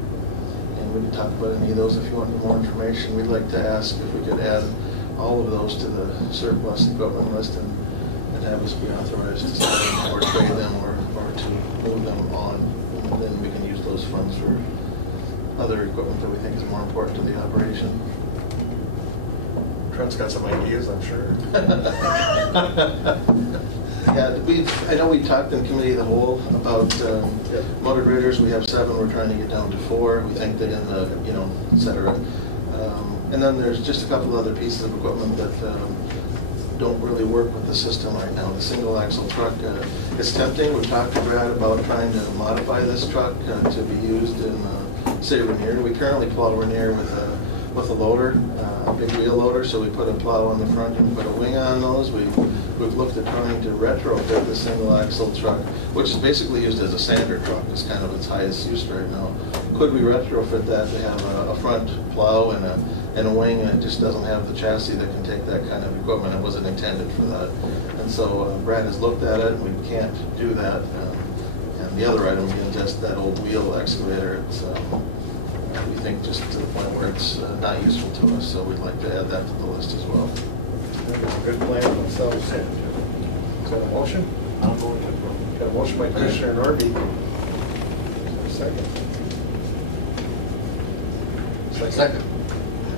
And we can talk about any of those if you want more information. We'd like to ask if we could add all of those to the surplus equipment list and have us be authorized to sell them or trade them or to move them on. And then we can use those funds for other equipment that we think is more important to the operation. Trent's got some ideas, I'm sure. Yeah, I know we talked in committee of the whole about motor graders. We have 7, we're trying to get down to 4. We think that in the, et cetera. And then there's just a couple other pieces of equipment that don't really work with the system right now. The single axle truck is tempting. We've talked to Brad about trying to modify this truck to be used in, say, Rainier. We currently plow Rainier with a loader, a big wheel loader, so we put a plow on the front and put a wing on those. We've looked at trying to retrofit the single axle truck, which is basically used as a sander truck. It's kind of its highest use right now. Could we retrofit that to have a front plow and a wing, and it just doesn't have the chassis that can take that kind of equipment? It wasn't intended for that. And so Brad has looked at it, and we can't do that. And the other item is just that old wheel excavator. It's we think just to the point where it's not useful to us, so we'd like to add that to the list as well. That's a good plan themselves. Is that a motion? I'm going to approve. Got a motion by Commissioner Norby. Is there a second? Second.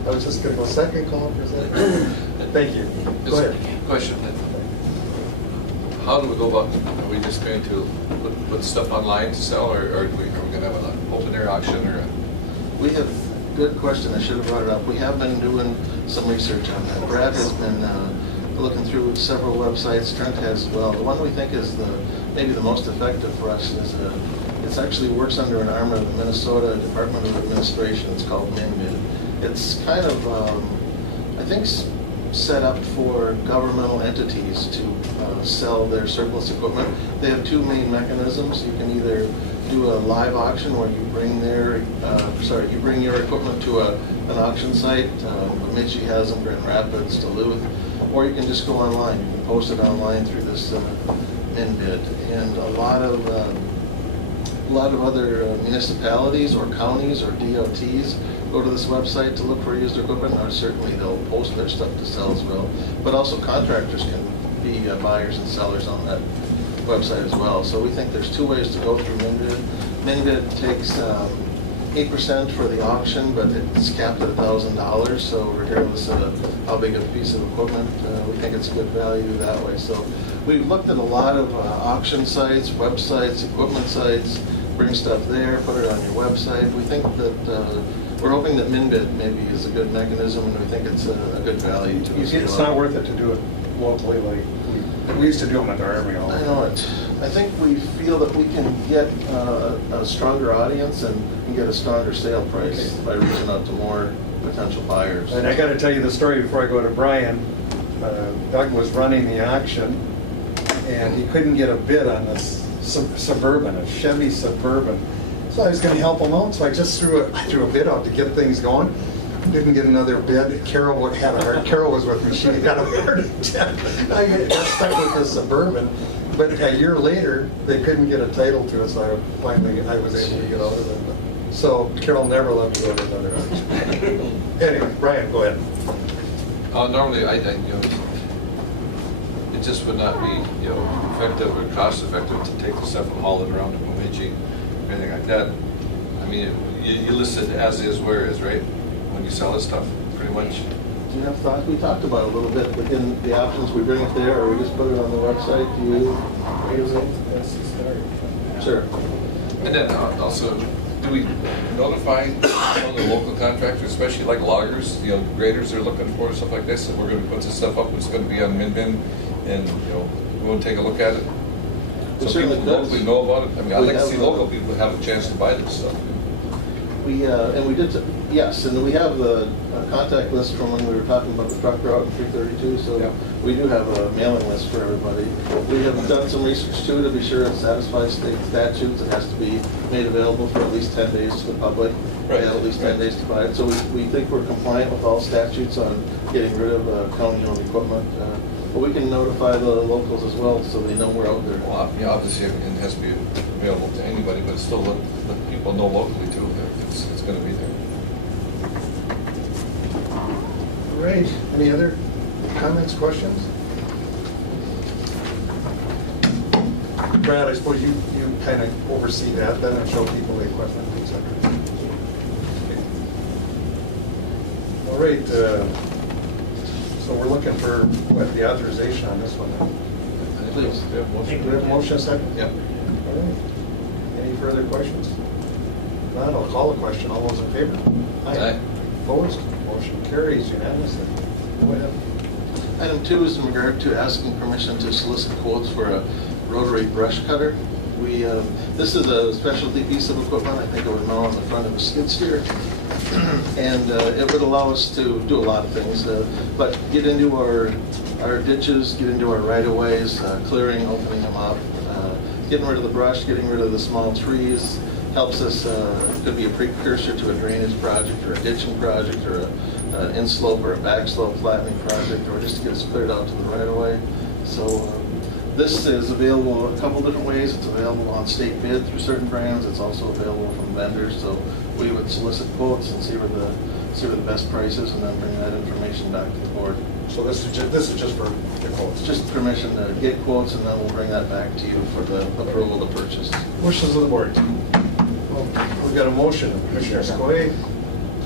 I was just going to go second, call for second. Thank you. Go ahead. Question then. How do we go about, are we just going to put stuff online to sell, or are we going to have an open air auction, or? We have, good question, I should have brought it up. We have been doing some research on that. Brad has been looking through several websites, Trent has as well. The one we think is maybe the most effective for us is it actually works under an arm of the Minnesota Department of Administration. It's called MinBid. It's kind of, I think, set up for governmental entities to sell their surplus equipment. They have 2 main mechanisms. You can either do a live auction where you bring your equipment to an auction site. Bemidji has them, Grand Rapids, Duluth, or you can just go online. You can post it online through this MinBid, and a lot of other municipalities or counties or DOTs go to this website to look for used equipment. Or certainly they'll post their stuff to sell as well, but also contractors can be buyers and sellers on that website as well. So we think there's 2 ways to go through MinBid. MinBid takes 8% for the auction, but it's capped at $1,000. So regardless of how big a piece of equipment, we think it's a good value that way. So we've looked at a lot of auction sites, websites, equipment sites, bring stuff there, put it on your website. We think that we're hoping that MinBid maybe is a good mechanism, and we think it's a good value to us. It's not worth it to do it locally like we used to do them at the Army. I know it. I think we feel that we can get a stronger audience and get a stronger sale price by reaching out to more potential buyers. And I got to tell you the story before I go to Brian. Doug was running the auction, and he couldn't get a bid on this Suburban, a Chevy Suburban. So I was going to help him out, so I just threw a bid out to get things going. Didn't get another bid. Carol was with me. She got a heart attack. I got stuck with this Suburban. But a year later, they couldn't get a title to it, so I was able to get out of it. So Carol never let me go to another auction. Anyway, Brian, go ahead. Normally, it just would not be, effective or cost effective to take the stuff and haul it around to Bemidji, or anything like that. I mean, you list it as is, where is, right? When you sell this stuff, pretty much. Do you have thoughts? We talked about it a little bit, but in the options, we bring it there, or we just put it on the website. Do you use it? Sure. And then also, do we notify some of the local contractors, especially like loggers, graders they're looking for, stuff like this, and we're going to put this stuff up, it's going to be on MinBid, and, we want to take a look at it? We So certainly people could. locally know about it? I mean, I'd We like to have, see local people have a chance to buy this stuff. We did, yes, and we have the contact list from when we were talking about the truck route in 332, so Yeah. we do have a mailing list for everybody. We have done some research too to be sure it satisfies state statutes. It has to be made available for at least 10 days to the public. Right. They have at least 10 days to buy it. So we think we're compliant with all statutes on getting rid of county-owned equipment. But we can notify the locals as well, so they know we're out there. Well, obviously, it has to be available to anybody, but still let people know locally too that it's going to be there. All right. Any other comments, questions? Brad, I suppose you kind of oversee that then and show people the equipment, et cetera. Okay. All right, so we're looking for, what, the authorization on this one? Please. Do we have a motion second? Yep. All right. Any further questions? None, I'll call the question. All those in favor? Aye. Opposed? Motion carries unanimously. Go ahead. Item 2 is in regard to asking permission to solicit quotes for a rotary brush cutter. This is a specialty piece of equipment. I think it would mount on the front of a skid steer. And it would allow us to do a lot of things, but get into our ditches, get into our right-of-ways, clearing, opening them up, getting rid of the brush, getting rid of the small trees, helps us, could be a precursor to a drainage project or a ditching project or an in-slope or a back-slope flattening project, or just to get us cleared out to the right-of-way. So this is available a couple different ways. It's available on state bid through certain brands. It's also available from vendors. So we would solicit quotes and see where the best price is, and then bring that information back to the board. So this is just for the quotes? It's just permission to get quotes, and then we'll bring that back to you for the approval to purchase. Wishes of the board. Well, we've got a motion, Commissioner Skoye,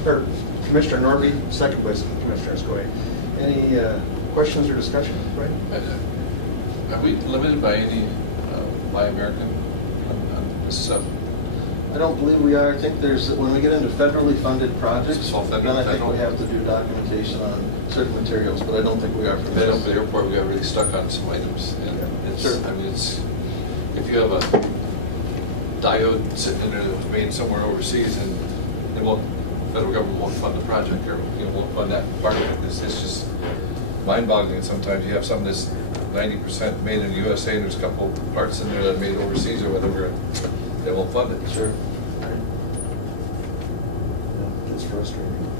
or Commissioner Norby, second place Commissioner Skoye. Any questions or discussion? Right? Are we limited by any Buy American on this stuff? I don't believe we are. I think when we get into federally funded projects, It's all then I think federal. we have to do documentation on certain materials, but I don't think we are for Then up at the this. airport, we got really stuck on some items. And it's, Sure. I mean, it's, if you have a diode sitting in there that was made somewhere overseas, and they won't, federal government won't fund the project, or won't fund that part of it. It's just mind-boggling. Sometimes you have something that's 90% made in the USA, and there's a couple parts in there that are made overseas or whatever, they won't fund it. Sure. It's frustrating.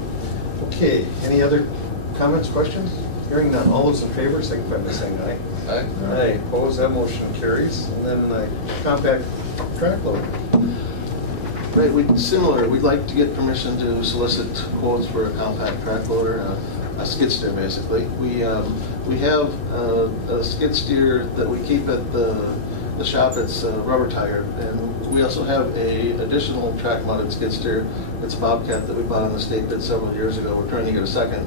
Okay, any other comments, questions? Hearing none. All those in favor, signify by saying aye. Aye. Aye. Opposed, that motion carries. And then compact track loader. Right, we'd like to get permission to solicit quotes for a compact track loader, a skid steer basically. We have a skid steer that we keep at the shop. It's rubber tire, and we also have a additional track mounted skid steer. It's a Bobcat that we bought on the state bid several years ago. We're trying to get a second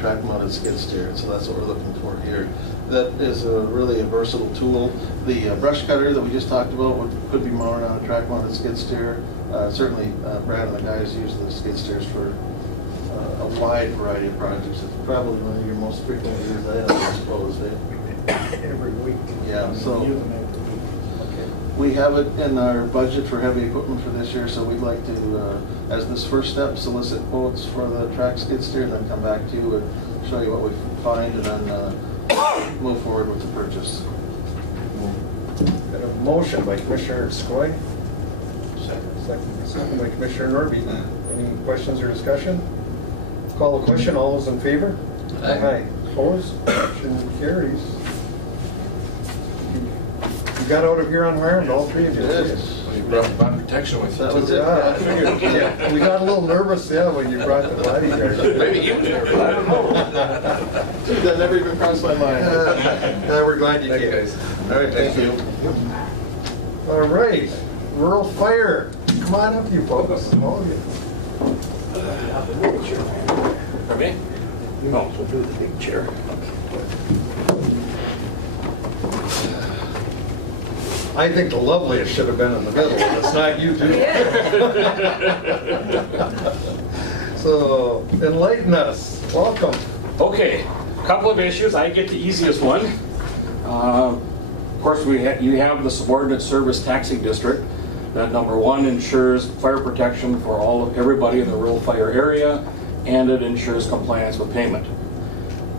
track mounted skid steer, so that's what we're looking for here. That is really a versatile tool. The brush cutter that we just talked about could be mounted on a track mounted skid steer. Certainly Brad and the guys use the skid steers for a wide variety of projects. It's probably one of your most frequently used items, I suppose, Dave. Every week. Yeah, so we have it in our budget for heavy equipment for this year, so we'd like to, as this first step, solicit quotes for the track skid steer, and then come back to you and show you what we find, and then move forward with the purchase. Got a motion by Commissioner Skoye. Second by Commissioner Norby. Any questions or discussion? Call the question. All those in favor? Aye. Opposed? Motion carries. You got out of here unharmed, all three of you. Good. You brought protection with you. That was it. Yeah, I figured. Yeah, we got a little nervous, when you brought the bodyguard. Maybe you did. I don't know. That never even crossed my mind. We're glad you Thank you, came. guys. All right, thank you. All right, rural fire. Come on up, you folks. All of you. For me? No, we'll do the big chair. I think the loveliest should have been in the middle, and it's not you two. So, enlighten us. Welcome. Okay, a couple of issues. I get the easiest one. Of course, you have the subordinate service taxing district. That number one ensures fire protection for everybody in the rural fire area, and it ensures compliance with payment.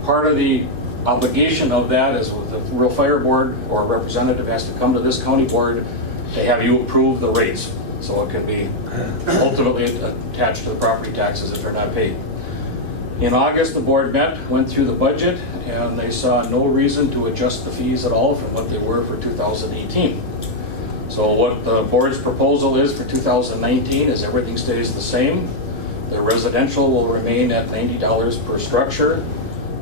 Part of the obligation of that is with the rural fire board, or a representative has to come to this county board to have you approve the rates, so it can be ultimately attached to the property taxes if they're not paid. In August, the board met, went through the budget, and they saw no reason to adjust the fees at all from what they were for 2018. So what the board's proposal is for 2019 is everything stays the same. The residential will remain at $90 per structure.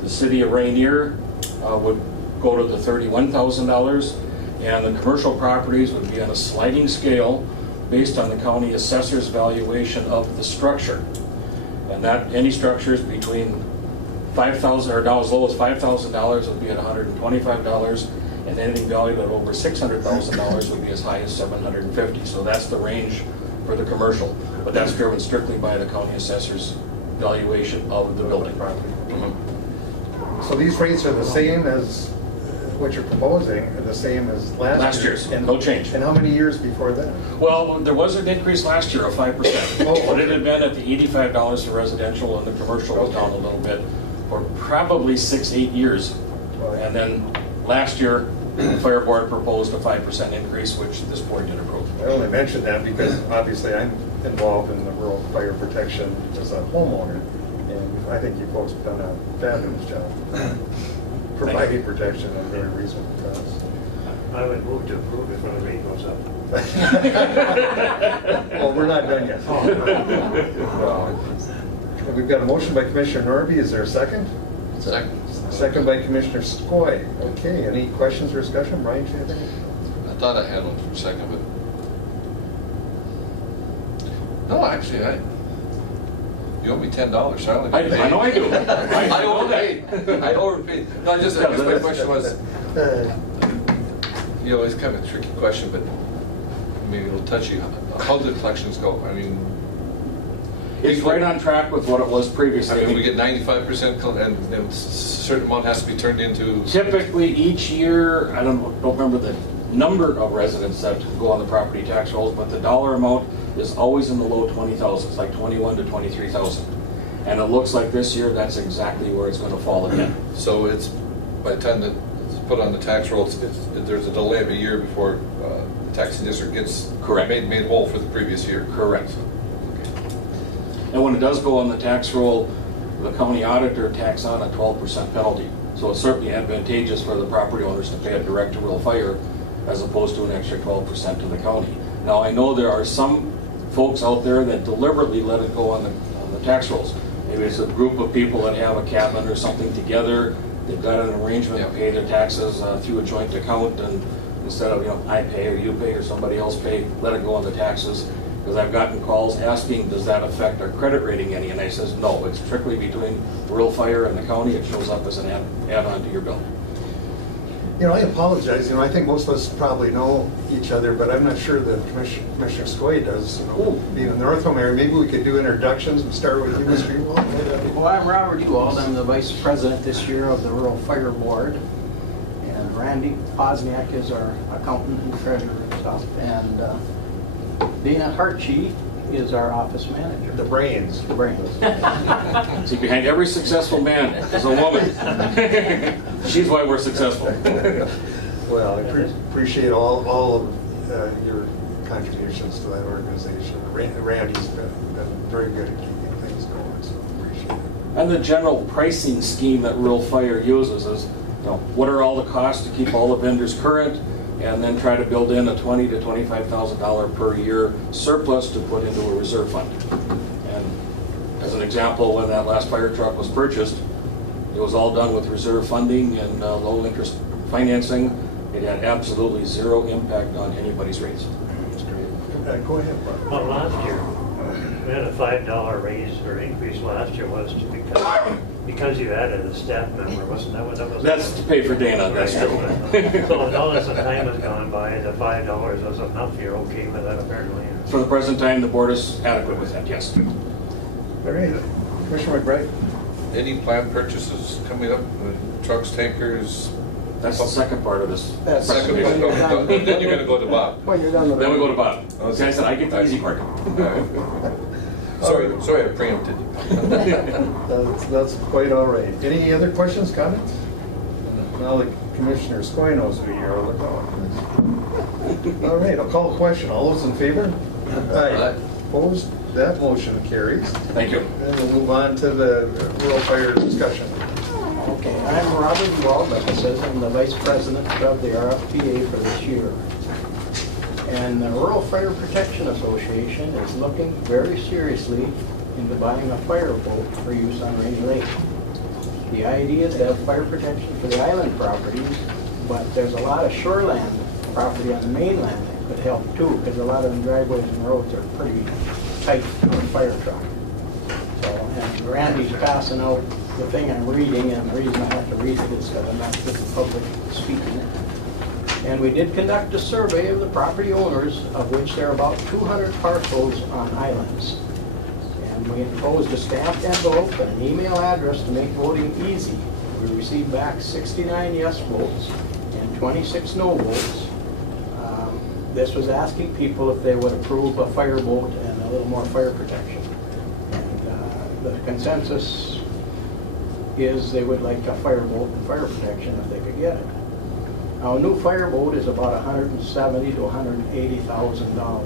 The city of Rainier would go to the $31,000, and the commercial properties would be on a sliding scale based on the county assessor's valuation of the structure. And that any structures between $5,000 or down as low as $5,000 would be at $125, and anything valued at over $600,000 would be as high as $750. So that's the range for the commercial, but that's driven strictly by the county assessor's valuation of the building property. So these rates are the same as what you're proposing, and the same as last year? Last year's, no change. And how many years before that? Well, there was an increase last year of 5%. Oh, But it had been at the $85 for residential, and the commercial was down a little bit for probably 6-8 years. And then last year, the fire board proposed a 5% increase, which this board did approve. I only mentioned that because obviously I'm involved in the rural fire protection as a homeowner, and I think you folks have done a fabulous job providing protection at a very reasonable cost. I would move to approve it when the rate goes up. Well, we're not done yet. We've got a motion by Commissioner Norby. Is there a second? Second. Second by Commissioner Skoye. Okay, any questions or discussion? Brian, do you have any? I thought I had one for a second, but... No, actually, you owe me $10, so I only... I know I do. I overpaid. I overpaid. No, I guess my question was, you know, it's kind of a tricky question, but maybe a little touchy. How do the collections go? I mean... It's right on track with what it was previously. I mean, we get 95% and a certain amount has to be turned into... Typically, each year, I don't remember the number of residents that go on the property tax rolls, but the dollar amount is always in the low 20,000s, like 21 to 23,000. And it looks like this year, that's exactly where it's going to fall again. So it's, by the time that it's put on the tax roll, there's a delay of a year before the taxing district gets... Correct. Made whole for the previous year. Correct. And when it does go on the tax roll, the county auditor tacks on a 12% penalty. So it's certainly advantageous for the property owners to pay it direct to rural fire as opposed to an extra 12% to the county. Now, I know there are some folks out there that deliberately let it go on the tax rolls. Maybe it's a group of people that have a cabin or something together. They've got an arrangement to pay their taxes through a joint account, and instead of, I pay or you pay or somebody else pay, let it go on the taxes. Because I've gotten calls asking, does that affect our credit rating any? And I says, no, it's strictly between rural fire and the county. It shows up as an add-on to your bill. You know, I apologize. I think most of us probably know each other, but I'm not sure that Commissioner Skoye does. Being in the Northam area, maybe we could do introductions and start with you, Mr. Ewald. Well, I'm Robert Ewald. I'm the Vice President this year of the Rural Fire Board. And Randy Posniak is our accountant and treasurer and stuff. And Dana Hartchie is our office manager. The brains. The brains. See, behind every successful man is a woman. She's why we're successful. Well, I appreciate all of your contributions to that organization. Randy's been very good at keeping things going, so appreciate it. And the general pricing scheme that rural fire uses is, what are all the costs to keep all the vendors current, and then try to build in a $20,000 to $25,000 per year surplus to put into a reserve fund. And as an example, when that last fire truck was purchased, it was all done with reserve funding and low interest financing. It had absolutely zero impact on anybody's rates. That's great. Go ahead, Robert. Well, last year, we had a $5 raise or increase last year was because you added a staff member, wasn't that what that was? That's to pay for Dana, that's true. So now as the time has gone by, the $5 was enough, you're okay with that apparently? For the present time, the board is adequate with that, yes. All right. Commissioner McBride? Any planned purchases coming up, trucks, tankers? That's the second part of this. Second, then you're going to go to Bob. Well, you're done with Then we go to that. Bob. As I said, I get the easy part. Sorry, I preempted. That's quite all right. Any other questions, comments? Now the Commissioner Skoye knows who you are. Look out. All right, I'll call the question. All those in favor? Aye. Opposed? That motion carries. Thank you. Then we'll move on to the rural fire discussion. Okay, I'm Robert Ewald. Like I said, I'm the Vice President of the RFPA for this year. And the Rural Fire Protection Association is looking very seriously into buying a fireboat for use on Rainy Lake. The idea is to have fire protection for the island properties, but there's a lot of shoreland property on the mainland that could help too, because a lot of the driveways and roads are pretty tight for a fire truck. So, and Randy's passing out the thing I'm reading, and the reason I have to read it is because I'm not good at public speaking. And we did conduct a survey of the property owners, of which there are about 200 parcels on islands. And we enclosed a stamped envelope and an email address to make voting easy. We received back 69 yes votes and 26 no votes. This was asking people if they would approve a fireboat and a little more fire protection. And the consensus is they would like a fireboat and fire protection if they could get it. Now, a new fireboat is about $170,000 to $180,000.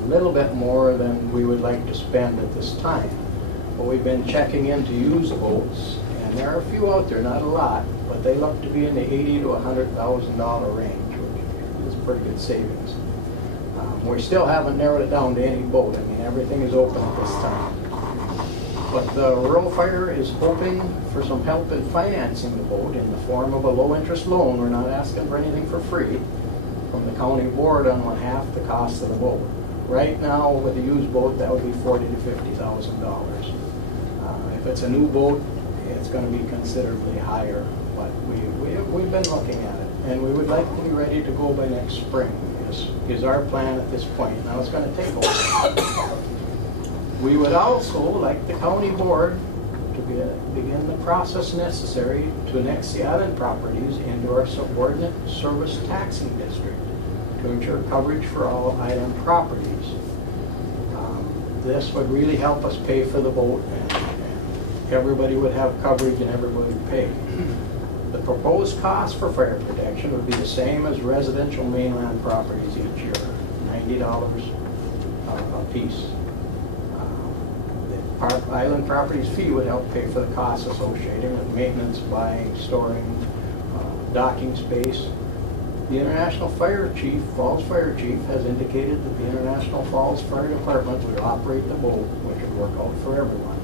A little bit more than we would like to spend at this time. But we've been checking into used boats, and there are a few out there, not a lot, but they look to be in the $80,000 to $100,000 range, which is pretty good savings. We still haven't narrowed it down to any boat. I mean, everything is open at this time. But the rural fire is hoping for some help in financing the boat in the form of a low-interest loan. We're not asking for anything for free from the county board on half the cost of the boat. Right now, with a used boat, that would be $40,000 to $50,000. If it's a new boat, it's going to be considerably higher. But we've been looking at it, and we would like to be ready to go by next spring. Is our plan at this point. Now it's going to take a while. We would also like the county board to begin the process necessary to annex the island properties into our subordinate service taxing district to ensure coverage for all island properties. This would really help us pay for the boat, and everybody would have coverage and everybody would pay. The proposed cost for fire protection would be the same as residential mainland properties each year, $90 a piece. The island properties fee would help pay for the costs associated with maintenance, buying, storing, docking space. The International Fire Chief, Falls Fire Chief, has indicated that the International Falls Fire Department would operate the boat, which would work out for everyone.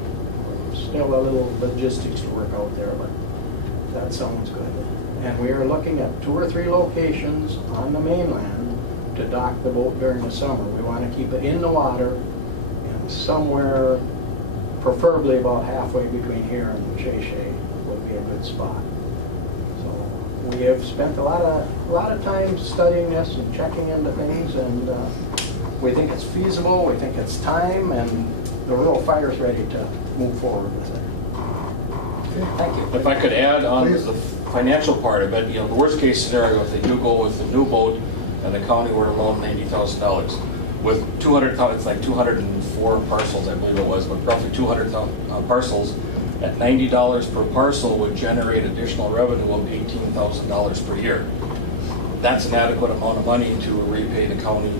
There's still a little logistics to work out there, but that sounds good. And we are looking at 2 or 3 locations on the mainland to dock the boat during the summer. We want to keep it in the water and somewhere, preferably about halfway between here and Shea would be a good spot. So we have spent a lot of time studying this and checking into things, and we think it's feasible, we think it's time, and the rural fire is ready to move forward with it. Thank you. If I could add on the financial part of it, the worst case scenario, if they do go with the new boat and the county were to loan $90,000, with 200,000, it's like 204 parcels, I believe it was, but roughly 200 parcels at $90 per parcel would generate additional revenue of $18,000 per year. That's an adequate amount of money to repay the county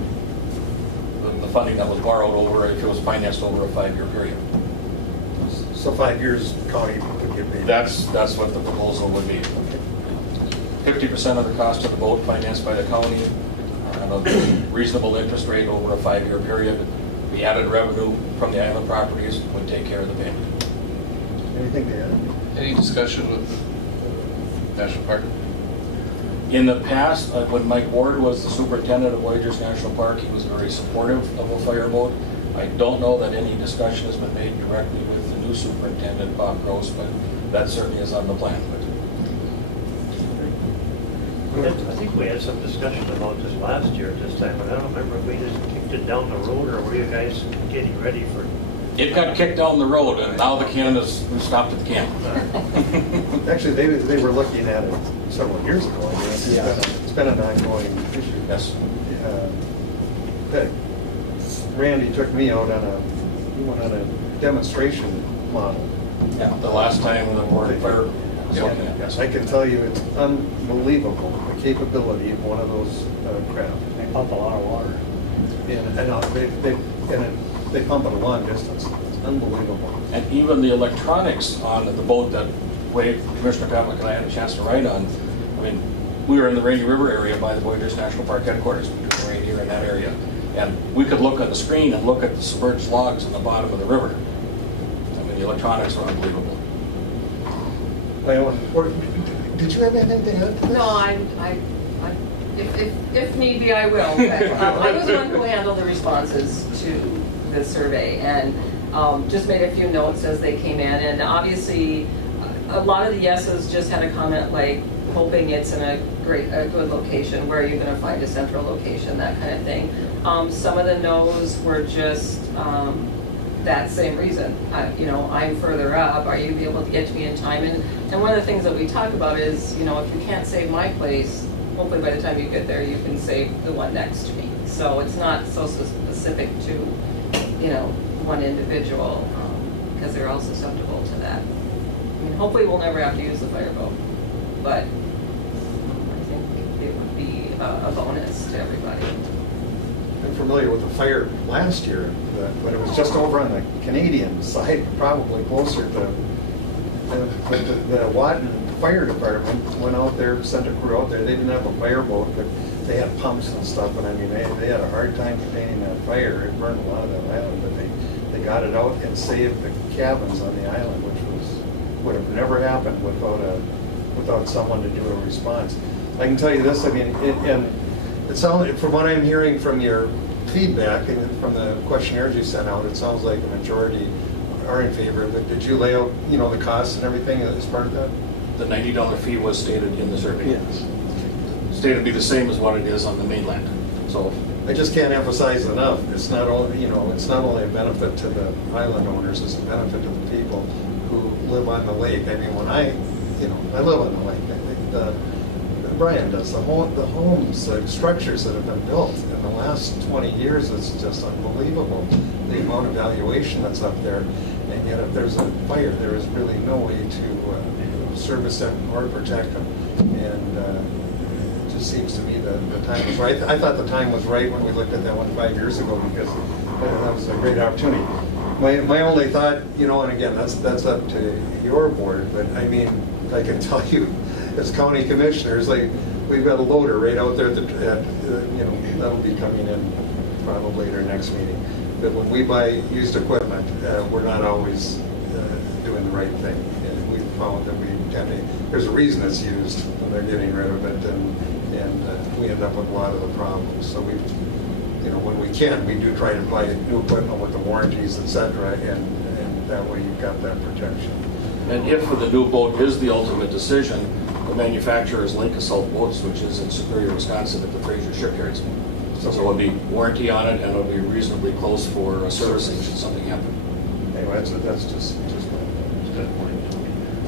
the funding that was borrowed over, if it was financed over a 5-year period. So 5 years, county would get paid? That's what the proposal would be. 50% of the cost of the boat financed by the county at a reasonable interest rate over a 5-year period. The added revenue from the island properties would take care of the payment. Anything to add? Any discussion with National Park? In the past, when Mike Ward was the superintendent of Voyageurs National Park, he was very supportive of a fireboat. I don't know that any discussion has been made directly with the new superintendent, Bob Gross, but that certainly is on the plan. I think we had some discussion about this last year at this time, but I don't remember if we just kicked it down the road, or were you guys getting ready for? It got kicked down the road, and now the can is stopped at the can. Actually, they were looking at it several years ago. I guess. It's been an ongoing issue. Yes. Randy took me out on a demonstration model. Yeah, the last time the board of fire was looking at Yes, this. I can tell you it's unbelievable, the capability of one of those craft. They pump a lot of water. They pump at a long distance. It's unbelievable. And even the electronics on the boat that Commissioner Pavlik and I had a chance to ride on, I mean, we were in the Rainy River area by the Voyageurs National Park headquarters between the Rainy in that area. And we could look on the screen and look at the submerged logs on the bottom of the river. I mean, the electronics are unbelievable. Well, or, did you have anything to add to this? No, if need be, I will. But, I was the one who handled the responses to the survey and just made a few notes as they came in. And obviously, a lot of the yeses just had a comment like hoping it's in a good location. Where are you going to find a central location? That kind of thing. Some of the no's were just that same reason. I'm further up. Are you be able to get to me in time? And one of the things that we talk about is, if you can't save my place, hopefully by the time you get there, you can save the one next to me. So it's not so specific to, one individual, because they're all susceptible to that. I mean, hopefully we'll never have to use the fireboat, but I think it would be a bonus to everybody. I'm familiar with the fire last year, but it was just over on the Canadian side, probably closer to the Wadden Fire Department went out there, sent a crew out there. They didn't have a fireboat, but they had pumps and stuff. And I mean, they had a hard time containing that fire. It burned a lot of that island, but they got it out and saved the cabins on the island, which would have never happened without someone to do a response. I can tell you this. I mean, it sounds, from what I'm hearing from your feedback and from the questionnaires you sent out, it sounds like the majority are in favor of it. Did you lay out, the costs and everything as part of that? The $90 fee was stated in the survey. Yes. Stated to be the same as what it is on the mainland. So I just can't emphasize enough. It's not only, it's not only a benefit to the island owners, it's a benefit to the people who live on the lake. I mean, when I live on the lake. Brian does. The homes, the structures that have been built in the last 20 years, it's just unbelievable. The amount of valuation that's up there. And yet if there's a fire, there is really no way to service them or protect them. And it just seems to me that the time was right. I thought the time was right when we looked at that one 5 years ago, because that was a great opportunity. My only thought, and again, that's up to your board, but I mean, I can tell you, as county commissioners, we've got a loader right out there that'll be coming in probably at our next meeting. But when we buy used equipment, we're not always doing the right thing. And we've found that there's a reason it's used when they're getting rid of it, and we end up with a lot of the problems. So when we can, we do try to buy new equipment with the warranties, et cetera, and that way you've got that protection. And if the new boat is the ultimate decision, the manufacturer is Lake Assault Boats, which is in Superior, Wisconsin at the Fraser Shipyards. So it'll be warranty on it, and it'll be reasonably close for servicing should something happen. Anyway, that's just my Good point.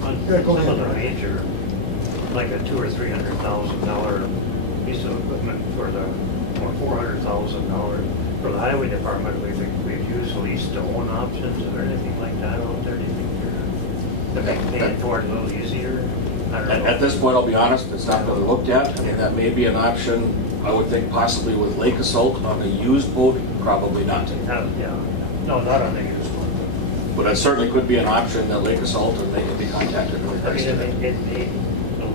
On Yeah, go some of the ahead. major, like a $200,000 or $300,000 piece of equipment or $400,000 for the highway department, we've used lease-to-own options. Is there anything like that out there? Do you think to make paying for it a little easier? I don't know. At this point, I'll be honest, it's not been looked at. I mean, that may be an option. I would think possibly with Lake Assault on a used boat, probably not. Yeah, no, not on the used one. But it certainly could be an option that Lake Assault, and they can be contacted. I mean,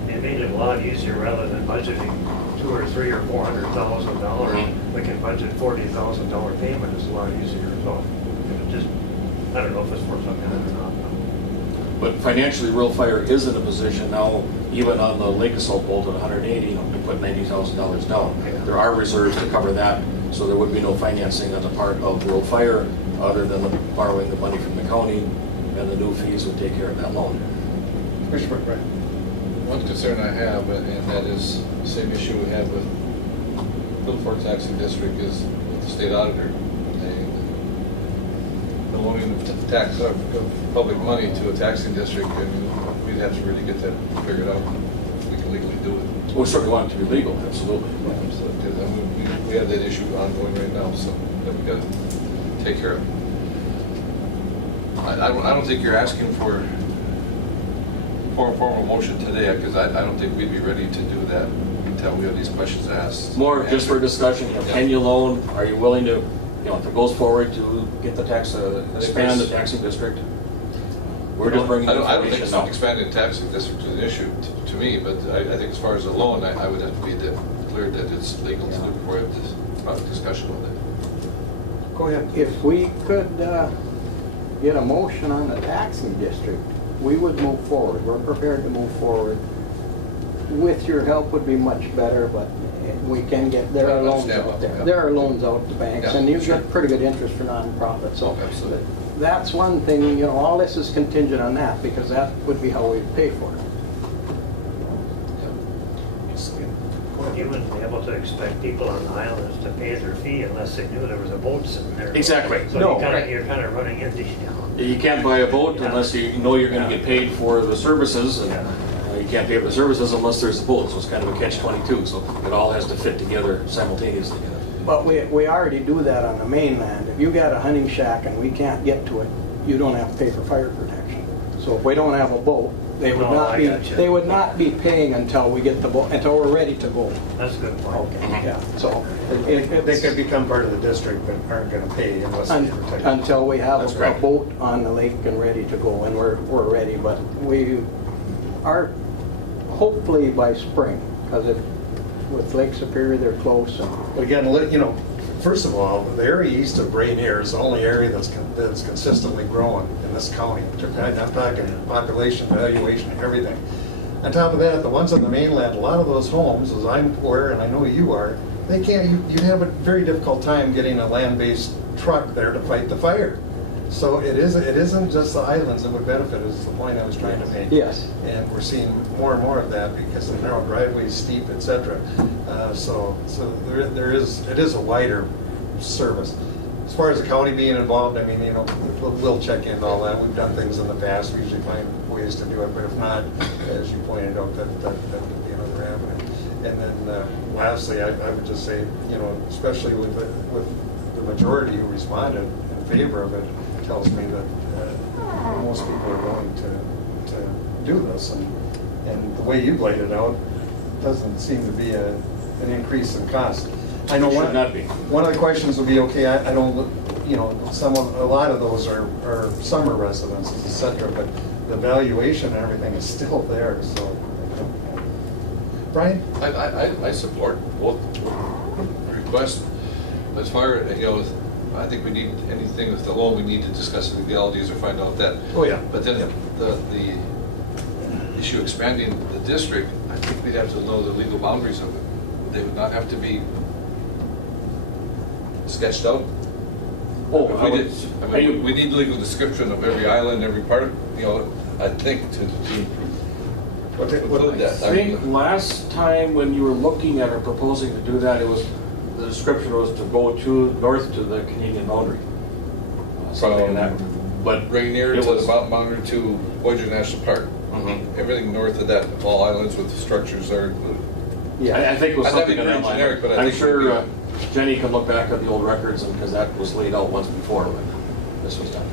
it made it a lot easier rather than budgeting $200,000 or $300,000 or $400,000. We can budget $40,000 payment. It's a lot easier. So I don't know if it's worth looking at or not. But financially, Rural Fire is in a position now, even on the Lake Assault bolt at 180, we put $90,000 down. Yeah. There are reserves to cover that, so there would be no financing on the part of Rural Fire other than borrowing the money from the county, and the new fees would take care of that loan. Commissioner McBride. One concern I have, and that is the same issue we had with Little Fork Taxing District, is with the state auditor. The loaning of tax of public money to a taxing district, I mean, we'd have to really get that figured out. We can legally do it. We certainly want it to be legal, absolutely. Because we have that issue ongoing right now, so that we got to take care of. I don't think you're asking for a formal motion today, because I don't think we'd be ready to do that until we have these questions asked. More just for discussion, can you loan, are you willing to, if it goes forward to get the tax, expand the taxing district? We're just bringing I don't think information now. expanding the taxing district is an issue to me, but I think as far as the loan, I would have to be clear that it's legal to do before we have this product discussion on that. Go ahead. If we could get a motion on the taxing district, we would move forward. We're prepared to move forward. With your help would be much better, but we can get, there are loans out there. There are loans out to banks, and you get pretty good interest for nonprofits, so. Absolutely. That's one thing, you know, all this is contingent on that, because that would be how we pay for it. You wouldn't be able to expect people on the islands to pay their fee unless they knew there was a boat sitting there. Exactly. So No, you're kind of running into, You can't buy a boat unless you know you're gonna get paid for the services, and you can't pay for the services unless there's a boat, so it's kind of a catch-22, so it all has to fit together simultaneously. But we already do that on the mainland. If you got a hunting shack and we can't get to it, you don't have to pay for fire protection. So if we don't have a boat, they would No, not I be, gotcha. they would not be paying until we get the boat, until we're ready to go. that's a good point. Okay, yeah, so. They could become part of the district but aren't gonna pay unless they protect. Until we have That's a correct. boat on the lake and ready to go, and we're ready, but we are hopefully by spring, because with Lake Superior, they're close, and But again, you know, first of all, the area east of Rainier is the only area that's consistently growing in this county. I'm talking population, valuation, everything. On top of that, the ones on the mainland, a lot of those homes, as I'm aware, and I know you are, they can't, you have a very difficult time getting a land-based truck there to fight the fire. So it isn't just the islands that would benefit, is the point I was trying to make. yes. And we're seeing more and more of that because of narrow driveways, steep, et cetera. So it is a wider service. As far as the county being involved, I mean, you know, we'll check into all that. We've done things in the past. We usually find ways to do it, but if not, as you pointed out, that would be another avenue. And then lastly, I would just say, you know, especially with the majority who responded in favor of it, tells me that most people are willing to do this, and the way you laid it out doesn't seem to be an increase in cost. I know Should not be. one of the questions would be, okay, I don't, you know, a lot of those are summer residences, et cetera, but the valuation and everything is still there, so. Brian? I support both requests. As far as, you know, I think we need, anything with the loan, we need to discuss the legalities or find out that. Oh, yeah. But then the issue expanding the district, I think we'd have to know the legal boundaries of it. They would not have to be sketched out. Oh, If we did, I mean, we need legal description of every island, every part, you know, I think to include that. I think last time when you were looking at or proposing to do that, it was, the description was to go north to the Canadian boundary. Something like that. But Rainier it to was- the mountain boundary to Voyager National Park. Mhm. Everything north of that, all islands with structures are included. I think it was That'd be something on very that line. generic, but I I'm think sure it'd be- Jenny can look back at the old records, and because that was laid out once before when this was done.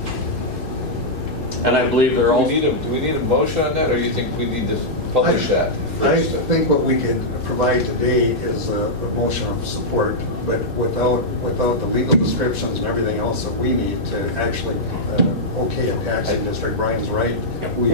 And I believe they're all. Do we need a motion on that, or you think we need to publish that? I first? think what we could provide today is a motion of support, but without the legal descriptions and everything else that we need to actually okay a taxing district. Brian's right. We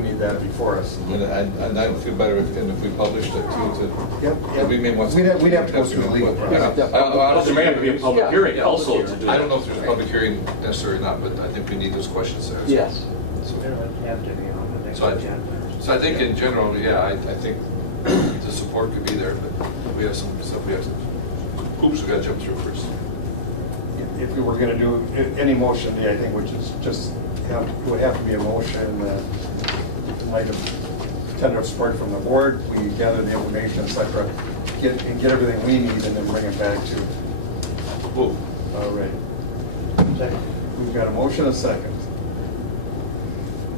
need that before us. And I would feel better if we published it too. Yep. We may want. We'd have to go through the legal process. Well, there may have to be a public hearing Yeah, also public to do I that. don't know if there's a public hearing necessary or not, but I think we need those questions there. Yes. It would have to be on the next So agenda. So I think in general, yeah, I think the support could be there, but we have some stuff we have to, hoops we gotta jump through first. If we were going to do any motion, I think would just would have to be a motion in light of tentative support from the board. We gather the information, et cetera, get everything we need, and then bring it back to. Move. All right. We've got a motion, a second.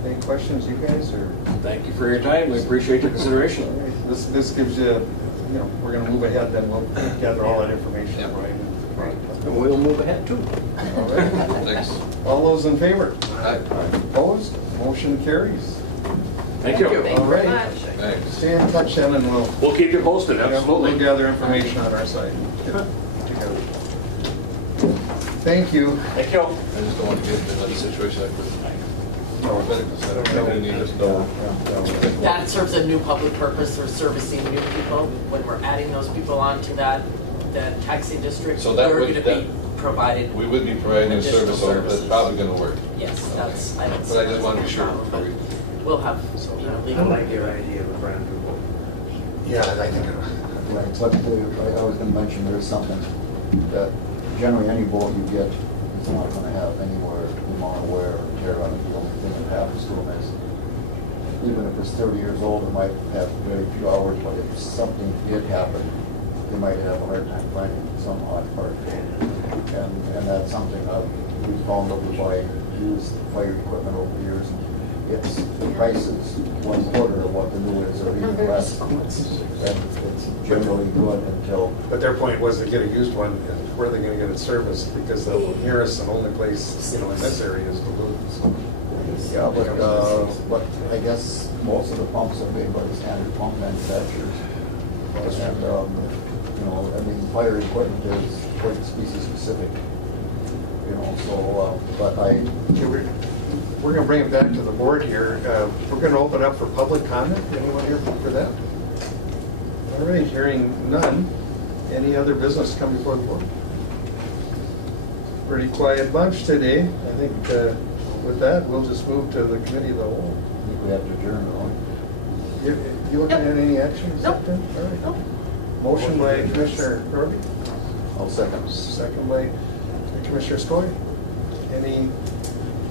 Any questions, you guys, or? Thank you for your time. We appreciate your consideration. All right. This gives you, you know, we're going to move ahead, then we'll gather all that information, Yeah. right? And we'll move ahead too. All right. Thanks. All those in favor? Aye. Opposed? Motion carries. Thank you. Thank you All right. very much. Thanks. Stay in touch then, and we'll We'll keep you posted, we'll absolutely. gather information on our side. Together. Thank you. Thank you. I just don't want to get into another situation like this. No. I don't think we need to know. That serves a new public purpose for servicing new people. When we're adding those people onto that taxi district, So that they're would- going to be provided. We would be providing a additional service, so that's services. probably gonna work. Yes, that's, I don't see But I just that want to as be a sure problem, before we. we'll have, you know, I legal. like your idea of a brand new boat. Yeah, I think Right, but I was gonna mention, there's something that generally any boat you get is not gonna have anywhere the amount of wear or tear on it. The only thing that happens to them is, even if it's 30 years old, it might have very few hours, but if something did happen, they might have a hard time finding some odd part. And that's something we found that we buy used fire equipment over the years. It's, the price is 1/4 of what the new is, or even less. And it's generally good until, But their point was to get a used one, and where are they gonna get it serviced? Because the nearest and only place, in this area is Duluth. yeah, but I guess most of the pumps are made by the standard pump manufacturers. And, you know, I mean, fire equipment is quite species specific, you know, so, but Okay, we're gonna bring it back to the board here. We're gonna open up for public comment. Anyone here for that? All right, hearing none. Any other business come before the board? Pretty quiet bunch today. I think with that, we'll just move to the committee of the whole. I think we have to adjourn, don't You looking at any action? Nope. All right. Nope. Motion by Commissioner Corby, we? I'll second. second by Commissioner Stoy. Any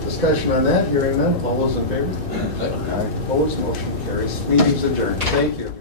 discussion on that? Hearing none. All those in favor? All right. Opposed? Motion carries. Meeting's adjourned. Thank you.